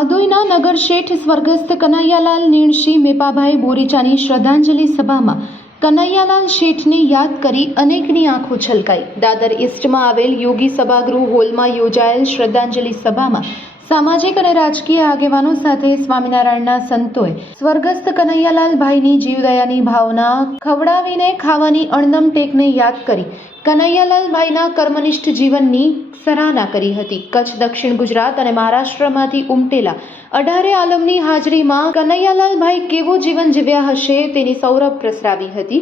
આદોઈના નગર શેઠ સ્વર્ગસ્થ કનૈયાલાલ નીણશી મેપાભાઈ બોરીચાની શ્રદ્ધાંજલિ સભામાં કનૈયાલાલ શેઠને યાદ કરી અનેકની આંખો છલકાઈ। દાદર ઈસ્ટમાં આવેલ યોગી સભાગૃહ હોલમાં યોજાયેલ શ્રદ્ધાંજલિ સભામાં સામાજિક અને રાજકીય આગેવાનો સાથે સ્વામિનારાયણના સંતોએ સ્વર્ગસ્થ કનૈયાલાલભાઈની જીવદયાની ભાવના ખવડાવીને ખાવાની અણનમ ટેકને યાદ કરી કનૈયાલાલભાઈના કર્મનિષ્ઠ જીવનની સરાહના કરી હતી। કચ્છ, દક્ષિણ ગુજરાત અને મહારાષ્ટ્રમાંથી ઉમટેલા 18 આલમની હાજરીમાં કનૈયાલાલભાઈ કેવો જીવન જીવ્યા હશે તેની સૌરભ પ્રસરાવી હતી।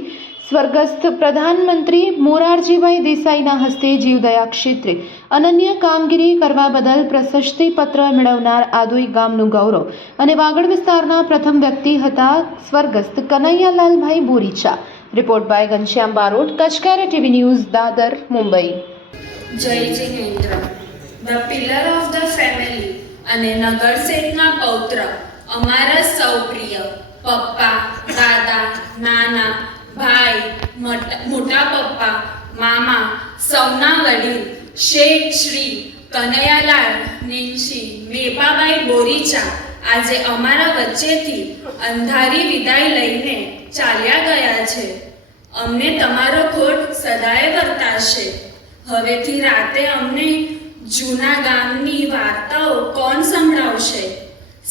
સ્વર્ગસ્થ પ્રધાનમંત્રી મોરારજીભાઈ દેસાઈના હસ્તે જીવદયા ક્ષેત્રે અનન્ય કામગીરી કરવા બદલ પ્રશસ્તિ પત્ર મેળવનાર આદોઈ ગામનું ગૌરવ અને વાગડ વિસ્તારના પ્રથમ વ્યક્તિ હતા સ્વર્ગસ્થ કનૈયાલાલભાઈ Boricha. Report by Ghanshyam Barot, Kutch TV news, Dadar, Mumbai. જય જિનેન્દ્ર, the pillar of the family અને નગર શેઠના પૌત્ર, અમારા સૌ પ્રિય પપ્પા, દાદા, નાના, ભાઈ, મોટા પપ્પા, મામા, સૌના વડીલ શેઠ શ્રી કનૈયાલાલ નીણશી મેપાભાઈ બોરીચા આજે અમારા વચ્ચેથી અંધારી વિદાય લઈને ચાલ્યા ગયા છે। અમને તમારો ખોટ સદાય વર્તાશે। હવેથી રાતે અમને જૂના ગામની વાર્તાઓ કોણ સંભળાવશે?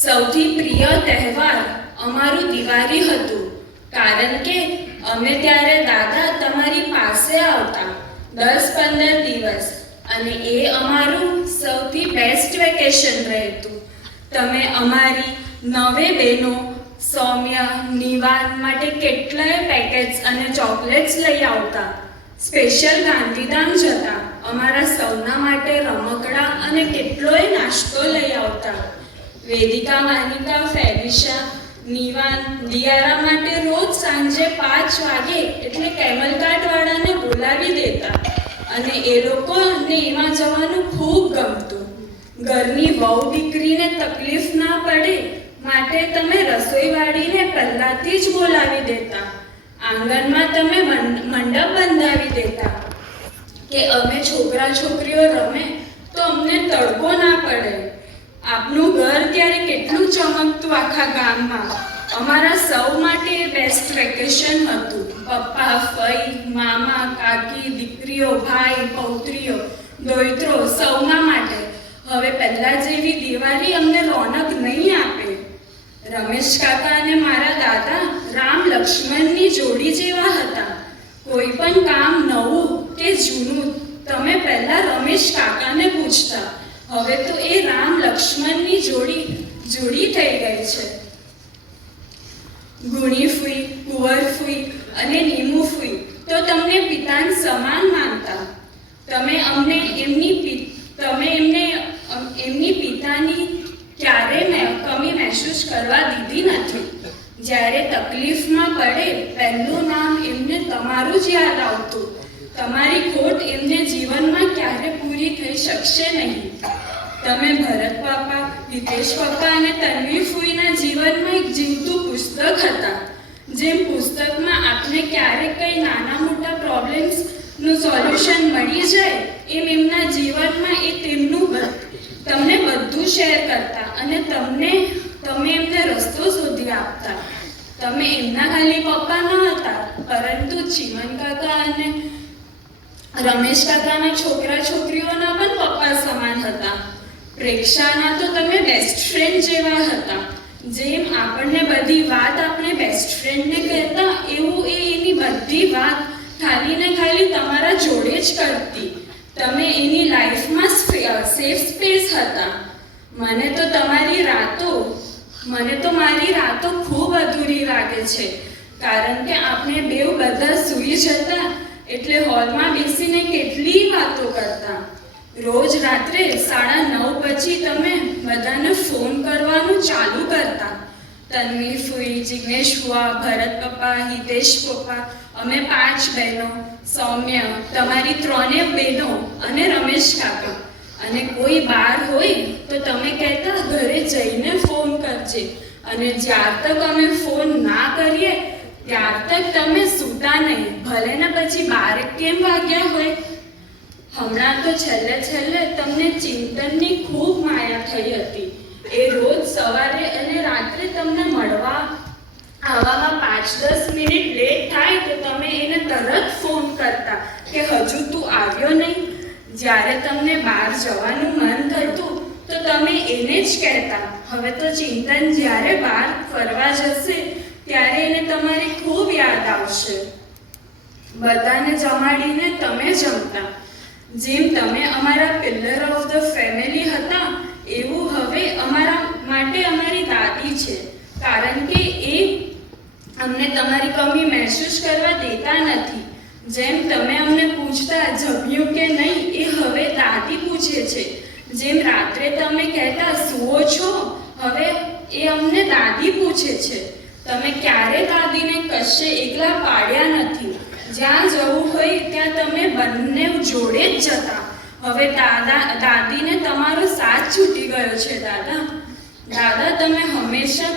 સૌથી પ્રિય તહેવાર અમારું દિવાળી હતું, કારણ કે અમે ત્યારે દાદા તમારી પાસે આવતા 10-15 દિવસ અને એ અમારું સૌથી બેસ્ટ વેકેશન રહેતું। તમે અમારી 9 બહેનો સૌમ્ય, નિવાન માટે કેટલાય પેકેટ્સ અને ચોકલેટ્સ લઈ આવતા। સ્પેશિયલ ગાંધીધામ જતા અમારા સૌના માટે રમકડા અને કેટલોય નાસ્તો લઈ આવતા। વેદિકા, માનિકા, ફેલિશા, નિવાન, દિયારા માટે રોજ સાંજે 5 વાગે એટલે કેમલકાટવાળાને બોલાવી દેતા અને એ લોકોને એમાં જવાનું ખૂબ ગમતું। ઘરની વહુ દીકરીને તકલીફ ના પડે માટે તમે રસોઈવાળીને પહેલાથી જ બોલાવી દેતા। આંગણમાં તમે મંડપ બંધાવી દેતા કે અમે છોકરા છોકરીઓ રમે તો અમને તડકો ના પડે। આપનું ઘર ત્યારે કેટલું ચમકતું આખા ગામમાં। અમારા સૌ માટે બેસ્ટ વેકેશન હતું। પપ્પા, ફઈ, મામા, કાકી, દીકરીઓ, ભાઈ, પૌત્રીઓ, દોયત્રો સૌના માટે હવે પહેલા જેવી દિવાળી અમને રોનક નહીં આપે। રમેશ કાકા અને મારા દાદા રામ લક્ષ્મણની જોડી જેવા હતા। કોઈ પણ કામ નવું કે જૂનું તમે પહેલા રમેશ કાકાને પૂછતા, હવે તો એ રામ લક્ષ્મણની જોડી થઈ ગઈ છે। ગુણી ફૂઈ, કુંવર ફૂઈ અને નીમુ ફૂઈ તો તમને પિતાને સમાન માનતા। તમે એમની પિતાની ક્યારે કમી મહેસૂસ કરવા દીધી નથી। જ્યારે તકલીફમાં પડે પહેલું નામ એમને તમારું જ યાદ આવતું। તમારી ખોટ એમને જીવનમાં ક્યારે પૂરી થઈ શકશે નહીં। તમે ભરત પાપા, હિતેશ પપ્પા અને તન્વી ફૂઈના જીવનમાં એક જીવતું પુસ્તક હતા। જેમ પુસ્તકમાં આપને ક્યારેક કંઈ નાના મોટા પ્રોબ્લેમ્સનું સોલ્યુશન મળી જાય, એમ એમના જીવનમાં એ તમને બધું શેર કરતા અને તમે એમને રસ્તો શોધી આપતા। તમે એમના ખાલી પપ્પા ન હતા, પરંતુ ચીમન કાકા અને રમેશ કાકાના છોકરા છોકરીઓના પણ પપ્પા સમાન હતા। પ્રેક્ષાના તો તમે બેસ્ટ ફ્રેન્ડ જેવા હતા। જેમ આપણને બધી વાત આપણે બેસ્ટ ફ્રેન્ડને કહેતા, એવું એની બધી વાત ખાલી ને ખાલી તમારા જોડે જ કરતી। તમે એની લાઈફમાં સેફ સ્પેસ હતા। મને તો મારી રાતો ખૂબ અધૂરી લાગે છે, કારણ કે આપણે બેવ બધા સૂઈ જતા એટલે હોલમાં બેસીને કેટલી વાતો કરતા। રોજ રાત્રે 9:30 પછી તમે બધાને ફોન કરવાનું ચાલુ કરતા। તન્વી ફૂઈ, જિગ્નેશ ફુવા, ભરત પપ્પા, હિતેશ પપ્પા, અમે 5 બહેનો, સૌમ્ય, તમારી 3 બહેનો અને રમેશ કાકા। અને કોઈ બહાર હોય તો તમે કહેતા ઘરે જઈને ફોન કરજે, અને જ્યાર તક અમે ફોન ના કરીએ ત્યાર તક તમે સૂતા નહીં, ભલે ને પછી 12 કેમ વાગ્યા હોય। હમણાં તો છેલ્લે તમને ચિંતનની ખૂબ માયા થઈ હતી। એ રોજ સવારે અને રાત્રે તમને મળવા આવવામાં 5-10 મિનિટ લેટ થાય તો તમે એને તરત ફોન કરતા કે હજુ તું આવ્યો નહીં. જ્યારે તમને બહાર જવાનું મન થતું તો તમે એને જ કહેતા. હવે તો ચિંતન જ્યારે બહાર ફરવા જશે ત્યારે એને તમારી ખૂબ યાદ આવશે. બધાને જમાડીને તમે જમતા. જેમ તમે અમારા પિલર ઓફ ધ ફેમિલી હતા એવું હવે અમારા માટે અમારી દાદી છે, કારણ કે એ અમને તમારી કમી મહેસૂસ કરવા દેતા નથી. જેમ તમે અમને પૂછતા જમ્યું કે નહીં એ હવે દાદી પૂછે છે. જેમ રાત્રે તમે કહેતા સૂવો છો હવે એ અમને દાદી પૂછે છે. તમે ક્યારે દાદીને કશે એકલા પાડ્યા નથી. જ્યાં જવું હોય ત્યાં તમે બંને જોડે જ જતા. હવે દાદીને તમારો સાથ છૂટી ગયો છે. દાદા તમે હંમેશા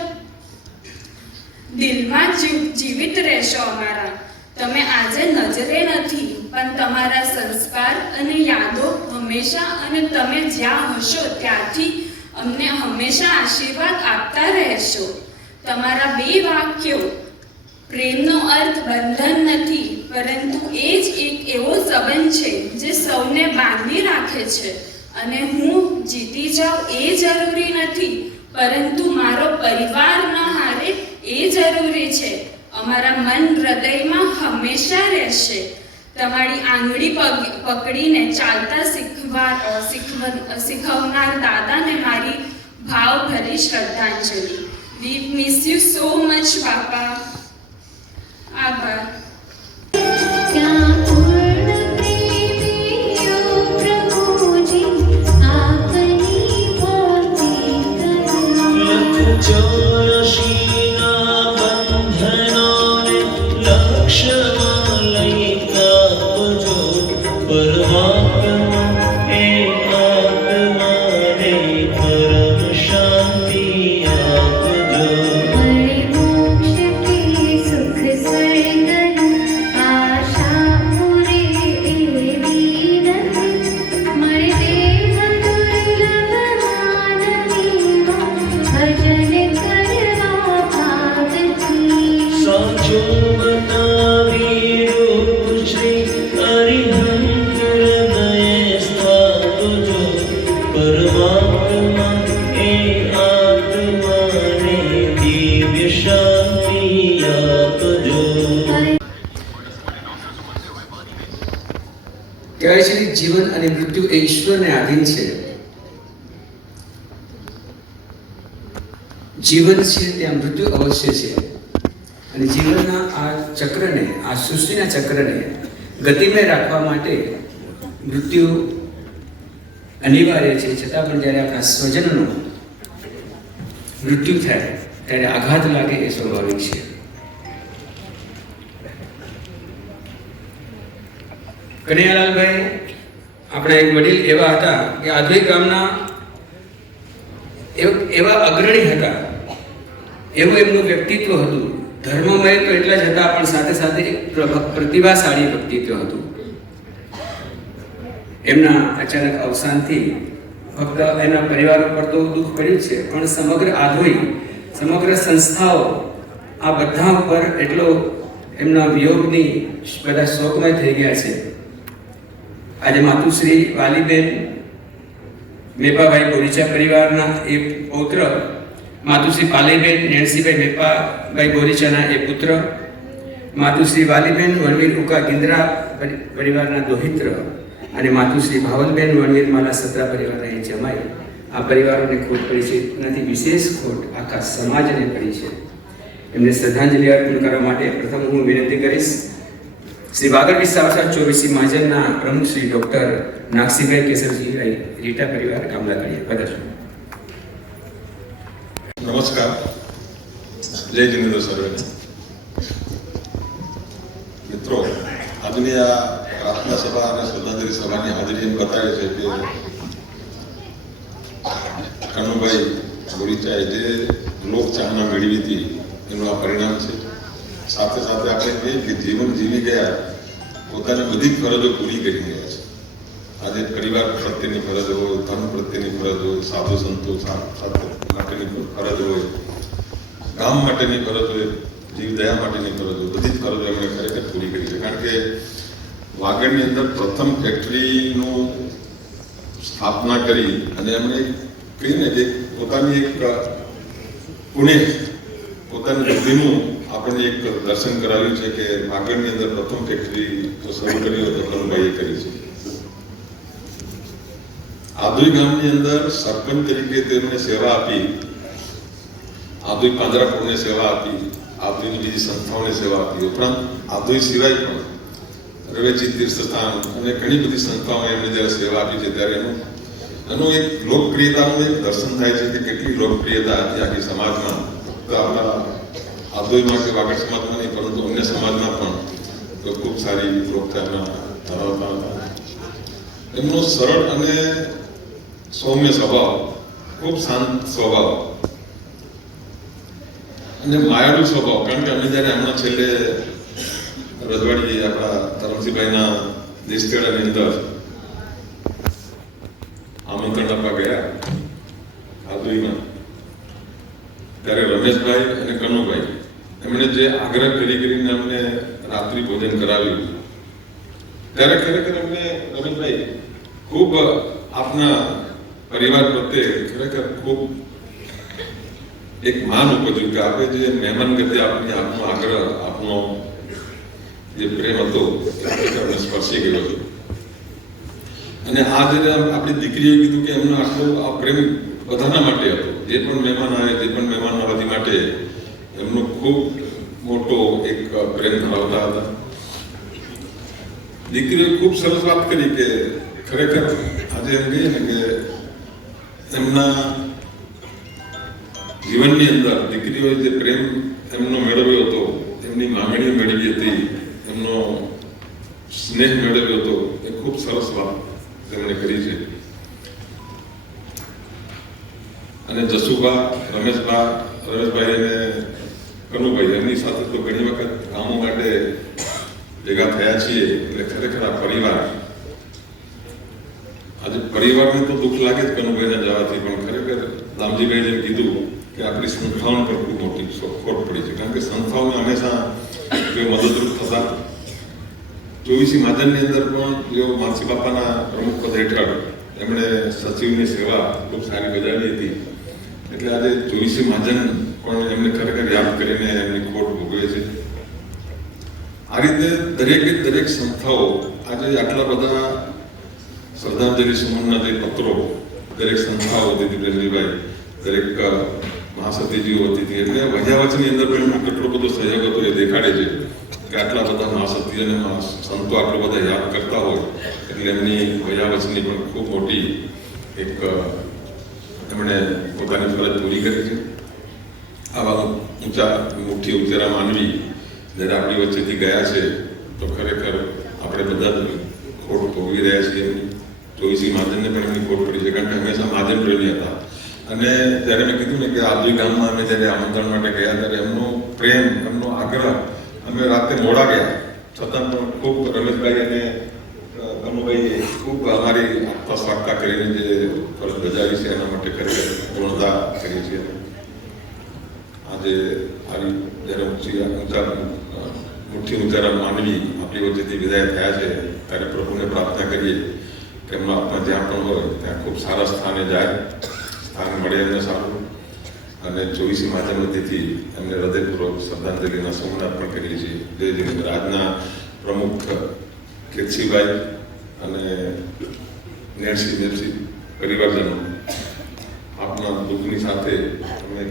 દિલમાં જીવિત રહેશો અમારા. તમે આજે નજરે નથી પણ તમારા સંસ્કાર અને યાદો હંમેશા અને તમે જ્યાં હશો ત્યાંથી અમને હંમેશા આશીર્વાદ આપતા રહેશો. તમારા 2 વાક્યો પ્રેમનો અર્થ બંધન નથી પરંતુ એ જ એક એવો સંબંધ છે જે સૌને બાંધી રાખે છે. અને હું જીતી જાઉં એ જરૂરી નથી પરંતુ મારો પરિવાર ન હારે એ જરૂરી છે. અમારા મન હૃદયમાં હંમેશા રહેશે. તમારી આંગળી પકડીને ચાલતા શીખવનાર દાદાને મારી ભાવભરી શ્રદ્ધાંજલિ. We miss you so much, બાપા. આભાર. કહેવાય છે કે જીવન અને મૃત્યુ એ ઈશ્વરને આધીન છે. જીવન છે ત્યાં મૃત્યુ અવશ્ય છે અને જીવનના આ ચક્રને, આ સૃષ્ટિના ચક્રને ગતિમય રાખવા માટે મૃત્યુ અનિવાર્ય છે. છતાં પણ જ્યારે આપણા સ્વજનનું મૃત્યુ થાય ત્યારે આઘાત લાગે એ સ્વાભાવિક છે. કનૈયાલાલભાઈ આપણા એક વડીલ એવા હતા કે આધોઈ ગામના એવા અગ્રણી હતા. એવું એમનું વ્યક્તિત્વ હતું. ધર્મમય તો એટલા જ હતા પણ સાથે સાથે એક પ્રતિભાશાળી વ્યક્તિત્વ હતું. એમના અચાનક અવસાનથી ફક્ત એના પરિવાર ઉપર તો દુઃખ પડ્યું છે પણ સમગ્ર આધોઈ, સમગ્ર સંસ્થાઓ આ બધા ઉપર એટલો એમના વિયોગની બધા શોકમય થઈ ગયા છે. આજે માતુશ્રી વાલીબેન મેપાભાઈ બોરીચા પરિવારના એક પૌત્ર, માતુશ્રી પાલીબેન નેણસીભાઈ મેપાભાઈ બોરીચાના એક પુત્ર, માતુશ્રી વાલીબેન વણવીર ઉકા ગિંદ્રા પરિવારના દોહિત્ર અને માતુશ્રી ભાવલબેન વણવીર માલા સત્રા પરિવારના એ જમાઈ. આ પરિવારોને ખોટ પડી છે. એનાથી વિશેષ ખોટ આખા સમાજને પડી છે. એમને શ્રદ્ધાંજલિ અર્પણ કરવા માટે પ્રથમ હું વિનંતી કરીશ શ્રી વાગડ વિસાવસા ચોવીસી મહાજનના પ્રમુખ શ્રી ડૉક્ટર નાગસીભાઈ કેશવજીભાઈ રીટા પરિવાર કામલાકડીયા. પધારો. નમસ્કાર, જય જિનેન્દ્ર સર્વેને. મિત્રો, આજની આ પ્રાર્થના સભા અને શ્રદ્ધાંજલિ સભાની હાજરી એમ બતાવે છે કે કનુભાઈ બોરીચાએ જે લોકચાહના મેળવી હતી એનું આ પરિણામ છે. સાથે સાથે આપણે કહીએ કે જીવન જીવી ગયા, પોતાની બધી ફરજો પૂરી કરી ગયા છે. આજે પરિવાર પ્રત્યેની ફરજ હોય, ધર્મ પ્રત્યેની ફરજ હોય, સાધુ સંતો માટેની ફરજ હોય, ગામ માટેની ફરજ હોય, જીવદયા માટેની ફરજ હોય, બધી જ ફરજો એમણે ખરેખર પૂરી કરી છે. કારણ કે વાગડની અંદર પ્રથમ ફેક્ટરીનું સ્થાપના કરી અને એમણે કહીને કે પોતાની એક પુણે પોતાની બુદ્ધિનું આપણને એક દર્શન કરાવ્યું છે કે વાગડની અંદર પ્રથમ ફેક્ટરી તો શરૂ કરી હોય તો કનુભાઈએ કરી છે. આદુઈ ગામની અંદર સરપંચ તરીકે તેમને સેવા આપી, આદુઈ પાંજરાપોળને સેવા આપી, આદુઈની બીજી સંસ્થાઓને સેવા આપી, ઉપરાંત આદુઈ સિવાય પણ રવેચી તીર્થસ્થાન અને ઘણી બધી સંસ્થાઓને એમને જ્યારે સેવા આપી છે ત્યારે એનું એક લોકપ્રિયતાનું એક દર્શન થાય છે કે કેટલી લોકપ્રિયતા હતી આખી સમાજમાં. તો આપણા આદોઈમાં કે વાગડ સમાજમાં નહીં પરંતુ અન્ય સમાજમાં પણ તો ખૂબ સારી લોકચાહના ધરાવતા હતા. એમનો સરળ અને સૌમ્ય સ્વભાવ, ખૂબ શાંત સ્વભાવ અને માયાળુ સ્વભાવ. કારણ કે અમે જ્યારે એમના છેલ્લે રજવાડી આપણા ધરમસિંહભાઈના દેશતેડાની અંદર આમંત્રણ આપવા ગયા આદુઈમાં, ત્યારે રમેશભાઈ અને કનુભાઈ એમણે જે આગ્રહ કરીને અમને રાત્રિ ભોજન કરાવ્યું ત્યારે ખરેખર અમને રમેશભાઈ ખૂબ આપના પરિવાર પ્રત્યે ખરેખર ખૂબ એક માન ઉપજ્યું કે આપણે જે મહેમાન ગતિ આપની આપનો આગ્રહ, આપનો જે પ્રેમ હતો એ સ્પર્શી ગયો હતો. અને આ જ્યારે આપણી દીકરીએ કીધું કે એમનો આટલો આ પ્રેમ બધાના માટે હતો, જે પણ મહેમાન આવે જે પણ મહેમાન નવાજી માટે એમનો ખૂબ મોટો એક પ્રેમ ધરાવતા હતા. દીકરીએ ખૂબ સરસ વાત કરી કે ખરેખર આજે એમ કહીએ ને કે એમના જીવનની અંદર દીકરીઓએ જે પ્રેમ એમનો મેળવ્યો હતો, એમની માંગણીઓ મેળવી હતી, એમનો સ્નેહ મેળવ્યો હતો, એ ખૂબ સરસ વાત તેમણે કરી છે. અને જસુભા, રમેશભાઈ અને કનુભાઈ એમની સાથે તો ઘણી વખત કામો માટે ભેગા થયા છીએ. એટલે ખરેખર આ પરિવાર, આજે પરિવારને તો દુઃખ લાગે જ કનુભાઈને જવાથી, પણ ખરેખર દામજીભાઈ જેમ કીધું કે આપણી સંસ્થાઓને પર ખૂબ મોટી ખોટ પડી છે. કારણ કે સંસ્થાઓને હંમેશા જો મદદરૂપ થતા, ચોવીસી મહાજનની અંદર પણ જો માનસી બાપાના પ્રમુખ પદ હેઠળ એમણે સચિવની સેવા ખૂબ સારી બજાવી હતી. એટલે આજે ચોવીસી મહાજન પણ એમને ખરેખર યાદ કરીને એમની ખોટ ભોગવે છે. આ રીતે દરેક સંસ્થાઓ આજે આટલા બધા શ્રદ્ધાંજલિ સમૂહના જે પત્રો દરેક સંસ્થાઓ હતી, રંજીભાઈ દરેક મહાસતીજીઓ હતી, એટલે વજાવચની અંદર પણ એમનો કેટલો બધો સહયોગ હતો એ દેખાડે છે કે આટલા બધા મહાસતી અને સંતો આટલો બધા યાદ કરતા હોય એટલે એમની વજાવચની પણ ખૂબ મોટી એક એમણે પોતાની ફરજ પૂરી કરી છે. આવા મુઠ્ઠી ઉંચેરા માનવી જ્યારે આપણી વચ્ચેથી ગયા છે તો ખરેખર આપણે બધા જ ખોટ ભોગવી રહ્યા છીએ. એમની ચોવીસી મહાજનને પણ એમની ખોટ પડી છે, કારણ કે હંમેશા મહાજન પ્રેમી હતા. અને ત્યારે મેં કીધું ને કે આદુઈ ગામમાં અમે જ્યારે આમંત્રણ માટે ગયા ત્યારે એમનો પ્રેમ, એમનો આગ્રહ, અમે રાતે મોડા ગયા છતાં પણ ખૂબ રમેશભાઈ અને કનુભાઈએ ખૂબ અમારી આત્મસ્વાગતા કરીને જે ફરજ બજાવી છે એના માટે ખરેખર પૂર્ણતા કરી છે. આજે આવી જ્યારે મુઠ્ઠી ઉંચારા માનવી આપણી વચ્ચેથી વિદાય થયા છે ત્યારે પ્રભુને પ્રાર્થના કરીએ કે એમનો આત્મા જ્યાં પણ હોય ત્યાં ખૂબ સારા સ્થાને જાય, સ્થાન મળે એમને સારું. અને ચોવીસી મહાજન વતીથી એમને હૃદયપૂર્વક શ્રદ્ધાંજલિના સમૂહ પણ કરીએ છીએ. જે રાજના પ્રમુખ કેતસીભાઈ અને નેરસી પરિવારજનો આપના દુઃખની સાથે અમે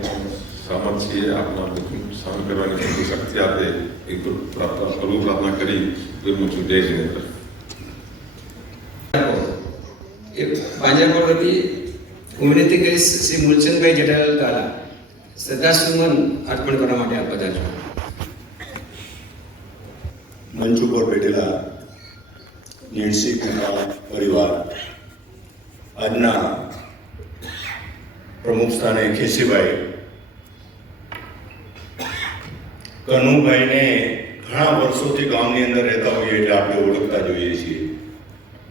સહમત છીએ. આપના દુઃખ સહન કરવાની પૂરી શક્તિ આપે એ પ્રાર્થના કરી દૂરનું છું. જય જીનેન્દ્ર. પાંજરાપોળ વતી વિનંતી કરીશ શ્રી મૂલચંદભાઈ જેઠાલાલ કાલા શ્રદ્ધાસુમન અર્પણ કરવા માટે આપ બધા છો. મંચ ઉપર બેઠેલા નીણસી પરિવાર, આજના પ્રમુખ સ્થાને ખેસીભાઈ, કનુભાઈને ઘણા વર્ષોથી ગામની અંદર રહેતા હોઈએ એટલે આપણે ઓળખતા જોઈએ છીએ.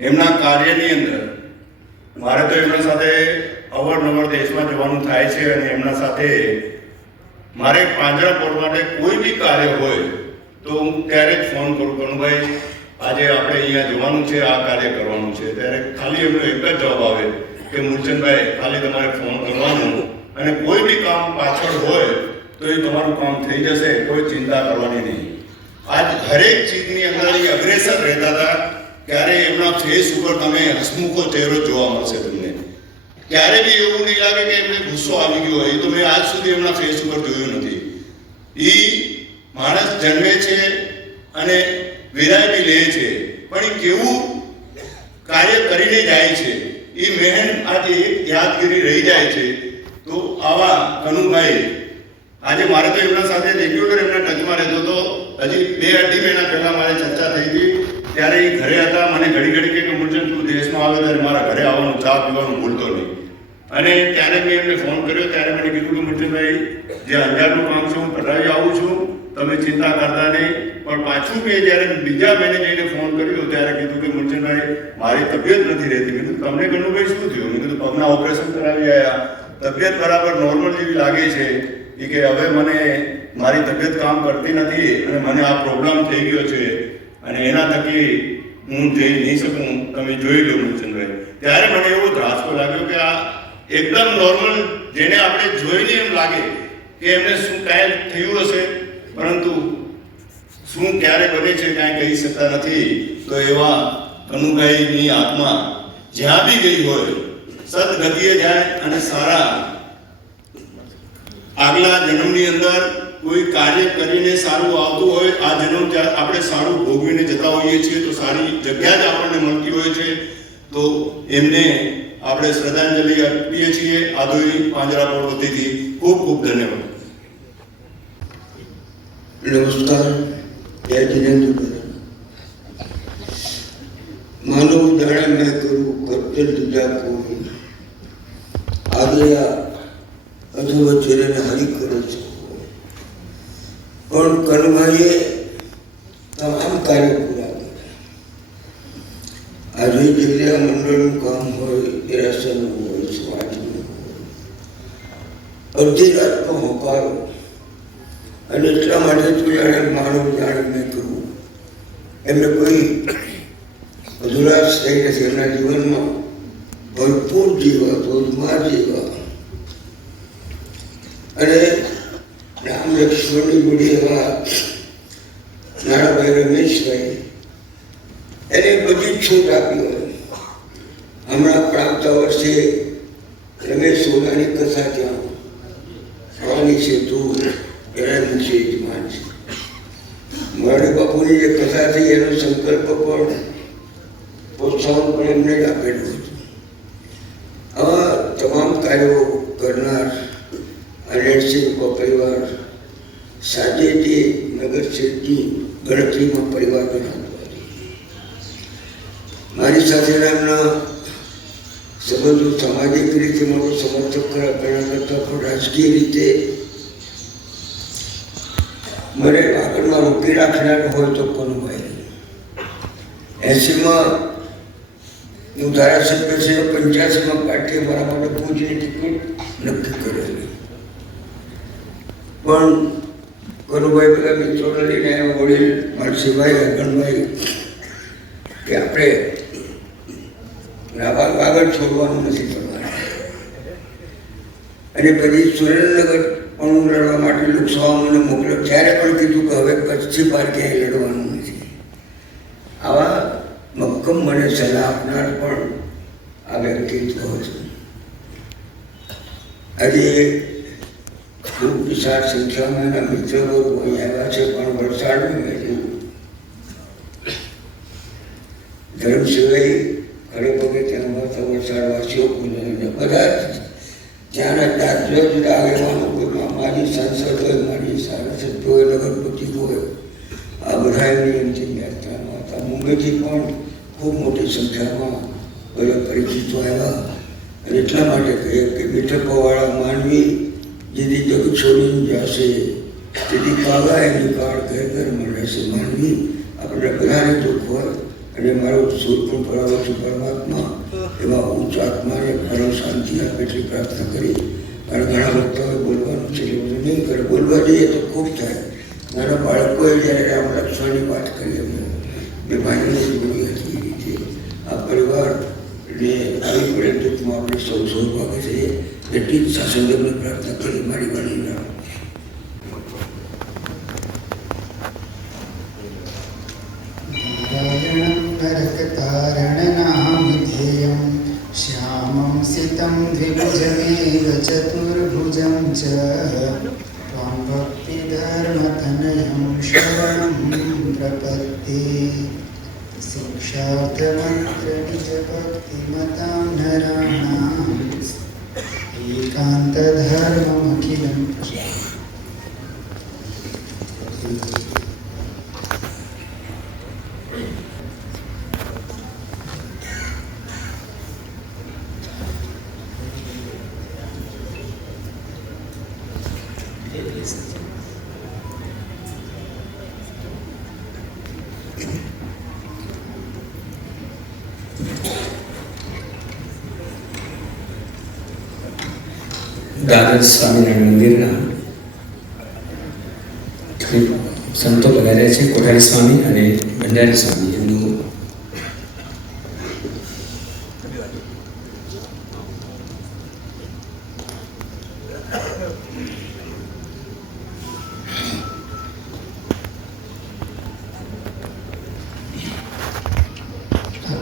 એમના કાર્યની અંદર મારે તો એમના સાથે અવારનવાર દેશમાં જવાનું થાય છે અને એમના સાથે મારે પાંજરાપોળ માટે કોઈ બી કાર્ય હોય તો હું ક્યારેક ફોન કરું કનુભાઈ આજે આપણે અહીંયા જવાનું છે, આ કાર્ય કરવાનું છે, ત્યારે ખાલી એમનો એક જ જવાબ આવે કે મૂલચંદભાઈ ખાલી તમારે ફોન કરવાનો અને કોઈ બી કામ પાછળ હોય તો એ તમારું કામ થઈ જશે, કોઈ ચિંતા કરવાની નહીં. આજ હરેક ચીજની અંદર એ અગ્રેસર રહેતા હતા. ક્યારે એમના ફેસ ઉપર તમે હસમુખો ચહેરો જોવા મળશે તમને. ક્યારે બી એવું નહીં લાગે કે એમને ગુસ્સો આવી ગયો હોય. એ તો મેં આજ સુધી એમના ફેસ ઉપર જોયું નથી. એ માણસ જન્મે છે અને વિદાય બી લે છે, પણ એ કેવું કાર્ય કરીને જાય છે, એ મહેનત આજે યાદગીરી રહી જાય છે. તો આવા કનુભાઈ આજે મારે તો એમના સાથે રેગ્યુલર એમના ટચમાં રહેતો હતો. હજી 2-2.5 મહિના પહેલા મારે ચર્ચા થઈ હતી, ત્યારે એ ઘરે હતા. મને ઘડી ઘડી કે મૂળચંદ તું દેશમાં આવે ત્યારે મારા ઘરે આવવાનું, ચા પીવાનું ભૂલતો નહીં. અને ત્યારે મેં એમને ફોન કર્યો, ત્યારે મને કીધું કે મૂળચંદભાઈ જે અંજારનું કામ છે હું કરાવી આવું છું, તમે ચિંતા કરતા નહીં. પણ પાછું મેં જ્યારે બીજા મહિને જઈને ફોન કર્યો ત્યારે કીધું કે મૂળચંદભાઈ મારી તબિયત નથી રહેતી. મેં કીધું તમને કનુભાઈ શું થયું? મેં કીધું પગના ઓપરેશન કરાવી આવ્યા, તબિયત બરાબર નોર્મલ જેવી લાગે છે. એ કે હવે મને મારી તબિયત કામ કરતી નથી અને મને આ પ્રોબ્લેમ થઈ ગયો છે અને એના થકી હું જઈ નહીં શકું, તમે જોઈ લો મૂળચંદભાઈ. ત્યારે મને એવો ધ્રાસકો લાગ્યો કે આ એકદમ નોર્મલ, જેને આપણે જોઈને એમ લાગે કે એમને શું કાંઈ થયું હશે, પરંતુ શું ક્યારે બને છે કાંઈ કહી શકતા નથી. તો એવા કનુભાઈની આત્મા જ્યાં બી ગઈ હોય સદગતિએ જાય અને સારા આગલા જન્મની અંદર કોઈ કાર્ય કરીને સારું આવતું હોય, આ જન્મ આપણે સારું ભોગવીને જતા હોઈએ છીએ તો સારી જગ્યા જ આપણને મળતી હોય છે. તો એમને આપણે શ્રદ્ધાંજલિ આપીએ છીએ આદોઈ પાંજરાપોળ વતીથી. ખૂબ ખૂબ ધન્યવાદ. નમસ્કાર. જય જિનેન્દ્ર. માનવ જાણે મેં કરું કરતલ દીધા કોઈ આગલા અધવચ્ચેને હરી કરે છે. પણ કનુભાઈએ તમામ કાર્ય પૂરા કર્યા. આજે જગ્યા મંડળનું કામ હોય, દેરાસરનું હોય, સમાજનું હોય, અડધી રાતનો હોકારો. અને એટલા માટે તું જાણે માનવ જાણે મેં કરું એમને કોઈ અધુરાશ થઈ નથી. એમના જીવનમાં ભરપૂર જીવા, ધોધમાર જીવા. અને રામ લક્ષ્મણની જોડી એવા નાણાભાઈ રમેશભાઈ એને બધી જ છૂટ આપી હોય. હમણાં પણ આવતા વર્ષે રમેશ સોનાની કથા ત્યાં થવાની છે. તું એના મુખ્ય યજમાન છે. મરણી બાપુની જે કથા થઈ એનો સંકલ્પ પણ પ્રોત્સાહન પણ એમને જ આપેલું હતું. આવા તમામ કાર્યો કરનાર અનેરસિંહ પરિવાર સાજે તે નગર શેઠની ગણતરીમાં પરિવાર બનાવતો. મારી સાથેના એમના સંબંધો સામાજિક રીતે મારો સમર્થક કરવા કરતા પણ રાજકીય રીતે મને આગળમાં રોકી રાખનાર હોય તો કનુભાઈ. 80માં હું ધારાસભ્ય છે, 85માં પાર્ટીએ મારા માટે ભુજની ટિકિટ નક્કી કરેલી. પણ કનુભાઈ બધા મિત્રોને લઈને આવ્યા, વડીલ માનસીભાઈ, અગણભાઈ, કે આપણે રાભાગ આગળ છોડવાનું નથી કરવાનું. અને પછી સુરેન્દ્રનગર પણ લડવા માટે લોકસભામાં મને મોકલ્યો. ત્યારે પણ કીધું કે હવે કચ્છથી બહાર ક્યાંય લડવાનું નથી. આવા મક્કમ મને સલાહ આપનાર પણ આ વ્યક્તિત્વ હતું. આજે ખૂબ વિશાળ સંખ્યામાં એના મિત્રો અહીં આવ્યા છે. પણ વલસાડમાં મેં જોયું ધર્મ સિવાય ખડે પગે ત્યાં આવતા વલસાડવાસીઓ બધા ત્યાંના જુદા જુદા આગેવાનો, કોઈ માજી સાંસદ હોય, માજી ધારાસભ્ય હોય, નગરપતિ હોય, આ બધા એમની અંતિમ યાત્રામાં હતા. મુંબઈથી પણ ખૂબ મોટી સંખ્યામાં બધા પરિચિતો આવ્યા. અને એટલા માટે કહીએ કે બેઠકોવાળા માનવી જેથી જગ છોડીને જશે તેથી કાગા એની કાળ ઘર ઘરમાં રહેશે. માનવી આપણે બધાને દુઃખ હોય અને મારો શોધ પણ પડાવો છું પરમાત્મા એવા ઉચ્ચ આત્માને પરમ શાંતિ આપે એટલી પ્રાર્થના કરી. અને ઘણા વક્તાઓએ બોલવાનું છે એટલે બધું નહીં કરે. બોલવા જઈએ તો ખૂબ થાય. નાના બાળકોએ જ્યારે રામ લક્ષ્મણની વાત કરી અમે બે ભાઈઓની બની હતી એ રીતે આ પરિવારને આવી પરિસ્થિતિમાં આપણે સૌ સૌભાગ્ય છે એટલી જ સાસંગતની પ્રાર્થના કરી મારી વાણીના. नरकतारणनामधेयं श्यामं सितं द्विभुजमेव चतुर्भुजं च त्वां भक्तिधर्मतनयं शरणं प्रपद्ये शिक्षार्थमन्त्रनिजभक्तिमतां नराणाम् एकान्तधर्ममखिलं દાદર સ્વામિનારાયણ મંદિરના સંતો પધાર્યા છે. કોઠારી સ્વામી અને ભંડારી સ્વામી એમનું